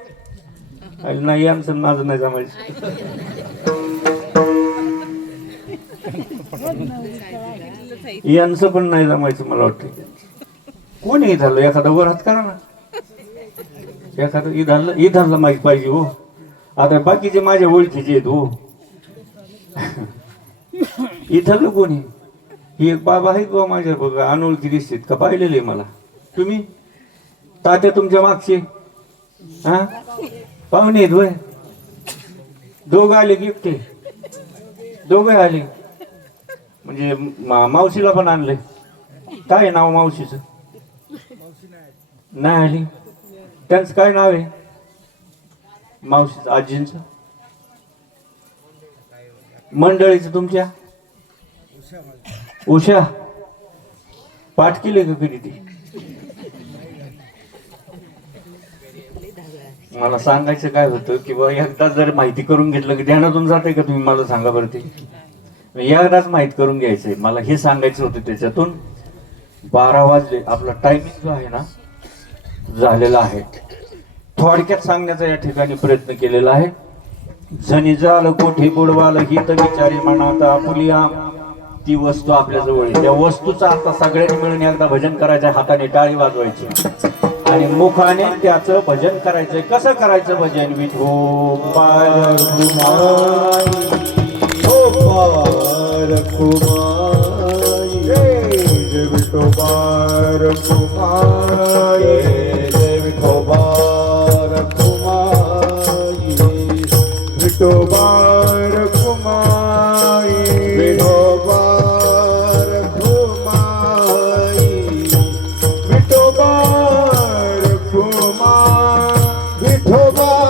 नाही. आमचं माझं नाही जमायचं. यांचं पण नाही जमायचं मला वाटतं. कोणी इधरलं? एखादा वर हात करा ना. एखादं इधरला माहिती पाहिजे हो. आता बाकीचे माझ्या ओळखीचे आहेत हो. इथलं कोणी? ही एक बाबा आहेत बा माझ्या, बघा अनोळखी दिसतात का? पाहिलेले मला. तुम्ही तात्या तुमच्या मागचे हा पाहुणे आहेत वय? दोघं आले की एकटे? दोघं आले म्हणजे मावशीला पण आणले. काय नाव मावशीचं? नाही आली. त्यांचं काय नाव आहे मावशीचं? आजींचं? मंडळीचं तुमच्या? उषा. पाठ केले का कधी ती? मला सांगायचं काय होतं की बा एकदा जर माहिती करून घेतलं की ध्यानातून जाते का? तुम्ही मला सांगा बरं. ते एकदाच माहित करून घ्यायचंय मला. हे सांगायचं होतं. त्याच्यातून 12 वाजले. आपला टायमिंग जो आहे ना झालेला आहे. थोडक्यात सांगण्याचा या ठिकाणी प्रयत्न केलेला आहे. जणी जाल कोठे बुडवाल ही तर विचारी मनात आपुलिया. ती वस्तू आपल्या जवळ आहे. त्या वस्तूचा आता सगळ्यांनी मिळून एकदा भजन करायचं, हाताने टाळी वाजवायची आणि मुखाने त्याचं भजन करायचंय. कसं करायचं भजन? विठोबार कुमाई जय विठोबार कुमाई जय विठोबार कुमाई विठोबार कुमाई विठोबार कुमाई विठोबार कुमाई विठोबार कुमाई विठोबार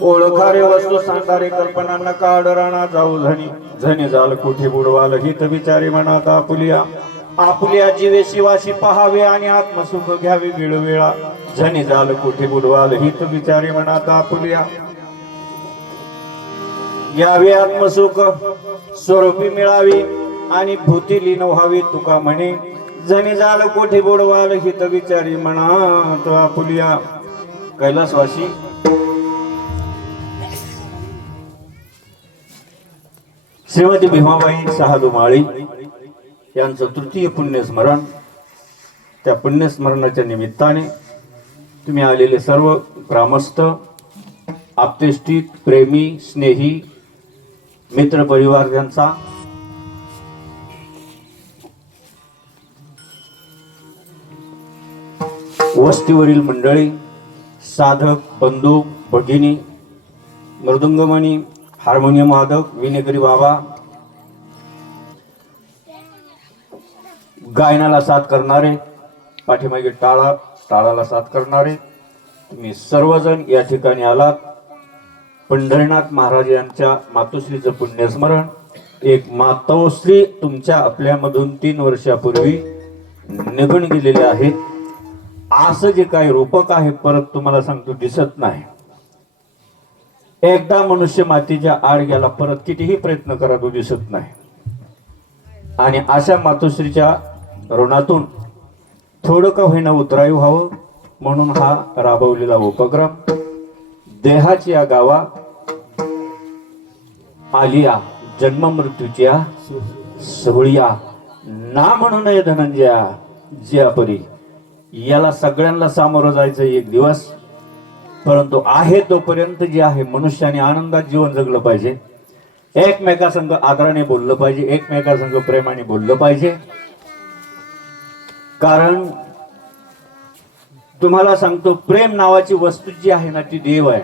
ओळखारे वस्तू सांगणारे कल्पना नका आडराणा जाऊ झणी. झणी जाल कुठे बुडवाल हित विचारी मनात आपुलिया. आपुलिया जीवे शिवाशी पहावे आणि आत्मसुख घ्यावे वेळोवेळा. झणी जाल कुठे बुडवाल हित विचारी मनात आपुलिया. यावे आत्मसुख स्वरूपी मिळावी आणि भूती लीन व्हावी. तुका म्हणे जणी जाल कोठे बुडवाल हित विचारी मनात आपुलिया. कैलासवासी श्रीमती भीमाबाई सहादुमाळी यांचं तृतीय पुण्यस्मरण. त्या पुण्यस्मरणाच्या निमित्ताने तुम्ही आलेले सर्व ग्रामस्थ, आप्तेष्टित, प्रेमी, स्नेही, मित्र परिवार यांचा वस्तीवरील मंडळी, साधक, बंधू, भगिनी, मृदुंगमणी, हार्मोनियम वादक, विनेकरी बाबा, गायनाला साथ करणारे, पाठीमागे टाळाला साथ करणारे, तुम्ही सर्वजण या ठिकाणी आलात. पंढरीनाथ महाराज यांच्या मातोश्रीचं पुण्यस्मरण. एक मातोश्री तुमच्या आपल्यामधून 3 वर्षापूर्वी निघून गेलेले आहेत. असं जे काही रूपक आहे परत तुम्हाला सांगतो दिसत नाही. एकदा मनुष्य मातीच्या आड गेला, परत कितीही प्रयत्न करा तो दिसत नाही. आणि अशा मातोश्रीच्या ऋणातून थोडं का होईना उतराई व्हावं म्हणून हा राबवलेला उपक्रम. देहाची या गावा आलिया जन्म मृत्यूच्या सोहळ्या ना म्हणू नये धनंजया ज्या परी. याला सगळ्यांना सामोरं जायचं एक दिवस. परंतु आहे तोपर्यंत जे आहे मनुष्याने आनंदात जीवन जगलं पाहिजे. एकमेकासंग आदराने बोललं पाहिजे, एकमेकासंग प्रेमाने बोललं पाहिजे. कारण तुम्हाला सांगतो, प्रेम नावाची वस्तू जी आहे ना ती देव आहे.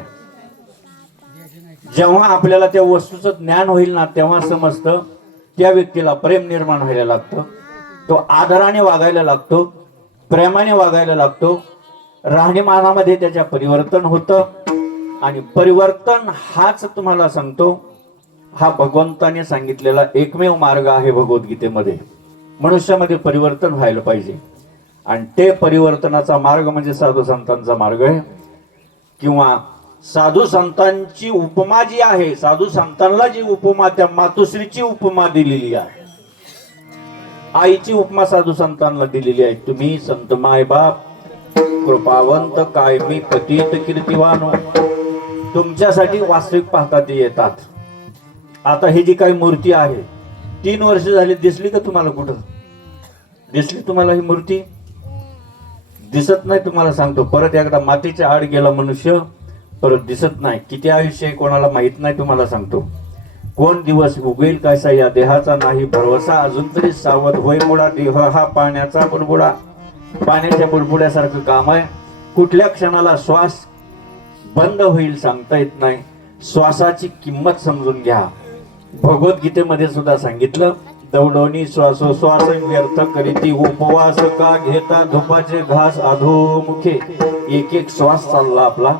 जेव्हा आपल्याला त्या वस्तूचं ज्ञान होईल ना तेव्हा समजतं त्या व्यक्तीला प्रेम निर्माण व्हायला लागतं. तो आदराने वागायला लागतो, प्रेमाने वागायला लागतो. राहणीमानामध्ये त्याच्या परिवर्तन होतं. आणि परिवर्तन हाच तुम्हाला सांगतो हा भगवंताने सांगितलेला एकमेव मार्ग आहे भगवद्गीतेमध्ये. मनुष्यामध्ये परिवर्तन व्हायला पाहिजे आणि ते परिवर्तनाचा मार्ग म्हणजे साधू संतांचा मार्ग आहे. किंवा साधू संतांची उपमा जी आहे, साधू संतांना जी उपमा त्या मातोश्रीची उपमा दिलेली आहे, आईची उपमा साधू संतांना दिलेली आहे. तुम्ही संत माय बाप कृपावंत कायमी पतित कीर्तिवानो, तुमच्यासाठी वास्तविक पाहता ते येतात. आता ही जी काही मूर्ती आहे 3 वर्ष झाली, दिसली का तुम्हाला? कुठं दिसली तुम्हाला ही मूर्ती? दिसत नाही. तुम्हाला सांगतो, परत एकदा मातीच्या आड गेला मनुष्य, परत दिसत नाही. किती आयुष्य आहे कोणाला माहित नाही. तुम्हाला सांगतो, कोण दिवस उगेल कसा या देहाचा नाही भरवसा, अजून तरी सावध होय मुळा, देह हा पाण्याचा बुडबुडा. पाण्याच्या बुडबुड्यासारखं काम आहे. कुठल्या क्षणाला श्वास बंद होईल सांगता येत नाही. श्वासाची किंमत समजून घ्या. भगवद्गीतेमध्ये सुद्धा सांगितलं, दौडवणी श्वासोश्वास व्यर्थ करीती, उपवास का घेता धुपाचे घास अधोमुखे. एक एक श्वास चालला आपला.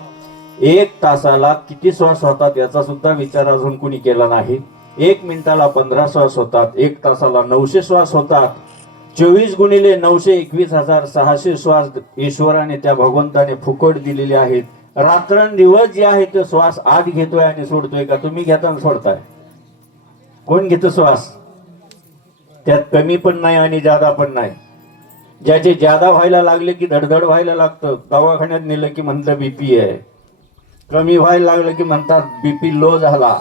1 तासाला किती श्वास होतात याचा सुद्धा विचार अजून कुणी केला नाही. 1 मिनिटाला 15 श्वास होतात, 1 तासाला 900 श्वास होतात. 24 गुणिले 900 21,600 श्वास ईश्वराने त्या भगवंताने फुकट दिलेले आहेत. रात्रंदिवस जे आहे ते श्वास आत घेतोय आणि सोडतोय का? तुम्ही घेता आणि सोडताय. कोण घेतो श्वास? त्यात कमी पण नाही आणि जादा पण नाही. ज्याचे जादा व्हायला लागले की धडधड व्हायला लागतं, दवाखान्यात नेलं की म्हणतं बीपी आहे. कमी व्हायला लागलं की म्हणतात बीपी लो झाला.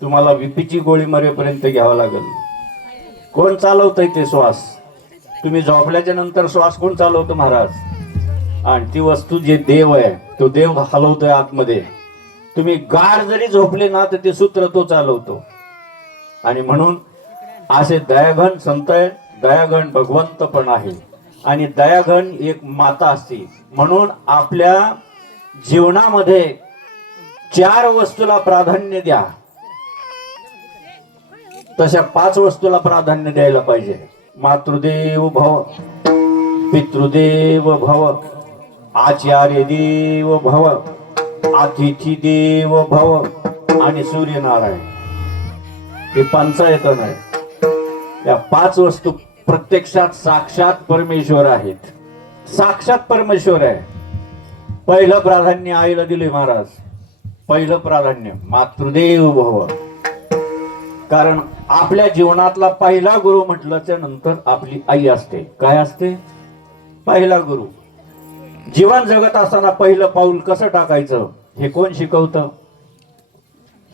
तुम्हाला बीपीची गोळी मरेपर्यंत घ्यावा लागेल. कोण चालवतंय ते श्वास? तुम्ही झोपल्याच्या नंतर श्वास कोण चालवतो? महाराज. आणि ती वस्तू जे देव आहे तो देव हलवतोय आतमध्ये. तुम्ही गाढ जरी झोपले ना तर ते सूत्र तो चालवतो. आणि म्हणून असे दयाघन संत आहे, दयाघन भगवंत पण आहे आणि दयाघन एक माता असते. म्हणून आपल्या जीवनामध्ये 4 वस्तूला प्राधान्य द्या, तशा 5 वस्तूला प्राधान्य द्यायला पाहिजे. मातृदेव भव, पितृदेव भव, आचार्य देव भव, अतिथी देव भव आणि सूर्यनारायण. हे पंचायतन आहे. या 5 वस्तू प्रत्यक्षात साक्षात परमेश्वर आहेत. साक्षात परमेश्वर आहे. पहिलं प्राधान्य आईला दिले महाराज. पहिलं प्राधान्य मातृदेव भव. कारण आपल्या जीवनातला पहिला गुरु म्हटलं त्यानंतर आपली आई असते. काय असते? पहिला गुरु. जीवन जगत असताना पहिलं पाऊल कसं टाकायचं हे कोण शिकवतं?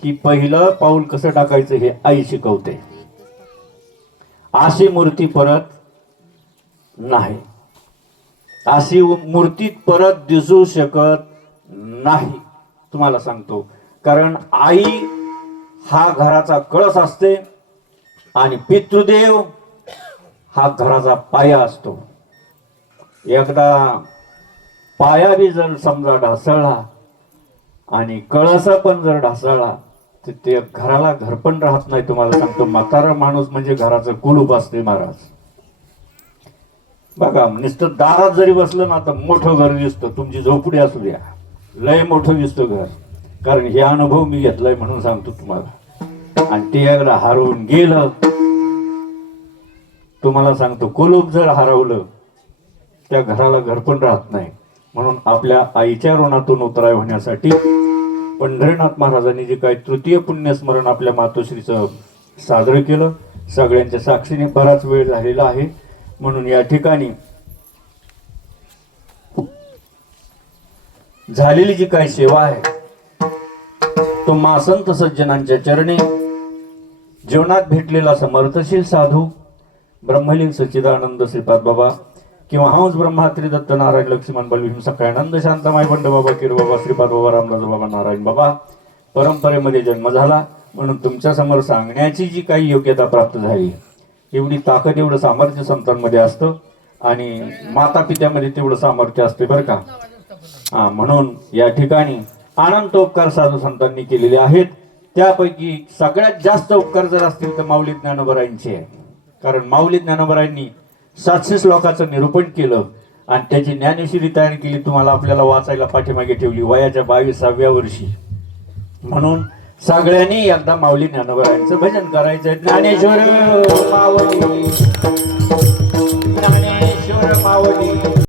ही पहिलं पाऊल कसं टाकायचं हे आई शिकवते. अशी मूर्ती परत नाही. अशी मूर्ती परत दिसू शकत नाही. तुम्हाला सांगतो, कारण आई हा घराचा कळस असते आणि पितृदेव हा घराचा पाया असतो. एकदा पाया बी जर समजा ढासळला आणि कळस पण जर ढासळला तर ते घराला घर पण राहत नाही. तुम्हाला सांगतो, म्हातारा माणूस म्हणजे घराचं कुलूप असते महाराज. बघा, नुसतं दारात जरी बसलं ना तर मोठं घर दिसतं. तुमची झोपडी असू द्या, लय मोठं दिसतं घर. कारण हे अनुभव मी घेतलाय म्हणून सांगतो तुम्हाला. आणि ते एकदा हरवून गेलं, तुम्हाला सांगतो, कुलूप जर हरवलं त्या घराला घर पण राहत नाही. म्हणून आपल्या आईच्या ऋणातून उतराय होण्यासाठी पंढरीनाथ महाराजांनी जे काही तृतीय पुण्यस्मरण आपल्या मातोश्रीचं साजरं केलं, सगळ्यांच्या साक्षीने बराच वेळ झालेला आहे. म्हणून या ठिकाणी झालेली जी काही सेवा आहे तो मासंत सज्जनांच्या चरणी, जीवनात भेटलेला समर्थशील साधू ब्रह्मलीन सच्चिदानंद श्रीपाद बाबा किंवा हंस ब्रह्मात्री दत्त नारायण लक्ष्मण बलभीम सखायानंद शांतामाई बंड बाबा किर बाबा श्रीपाद बाबा रामदास बाबा नारायण बाबा परंपरेमध्ये जन्म झाला म्हणून तुमच्या समोर सांगण्याची जी काही योग्यता प्राप्त झाली, एवढी ताकद एवढं सामर्थ्य संतांमध्ये असतं आणि माता पित्यामध्ये तेवढं सामर्थ्य असते बरं का. म्हणून या ठिकाणी अनंत उपकार साधू संतांनी केलेले आहेत. त्यापैकी सगळ्यात जास्त उपकार जर असतील तर माऊली ज्ञानोबरायांचे आहे. कारण माऊली ज्ञानोबरायांनी 700 श्लोकाचं निरूपण केलं आणि त्याची ज्ञानेश्वरी तयार केली. तुम्हाला आपल्याला वाचायला पाठीमागे ठेवली वयाच्या 22व्या वर्षी. म्हणून सगळ्यांनी एकदा माऊली ज्ञानोबरायांचं भजन करायचं. ज्ञानेश्वर माऊली, ज्ञानेश्वर माऊली.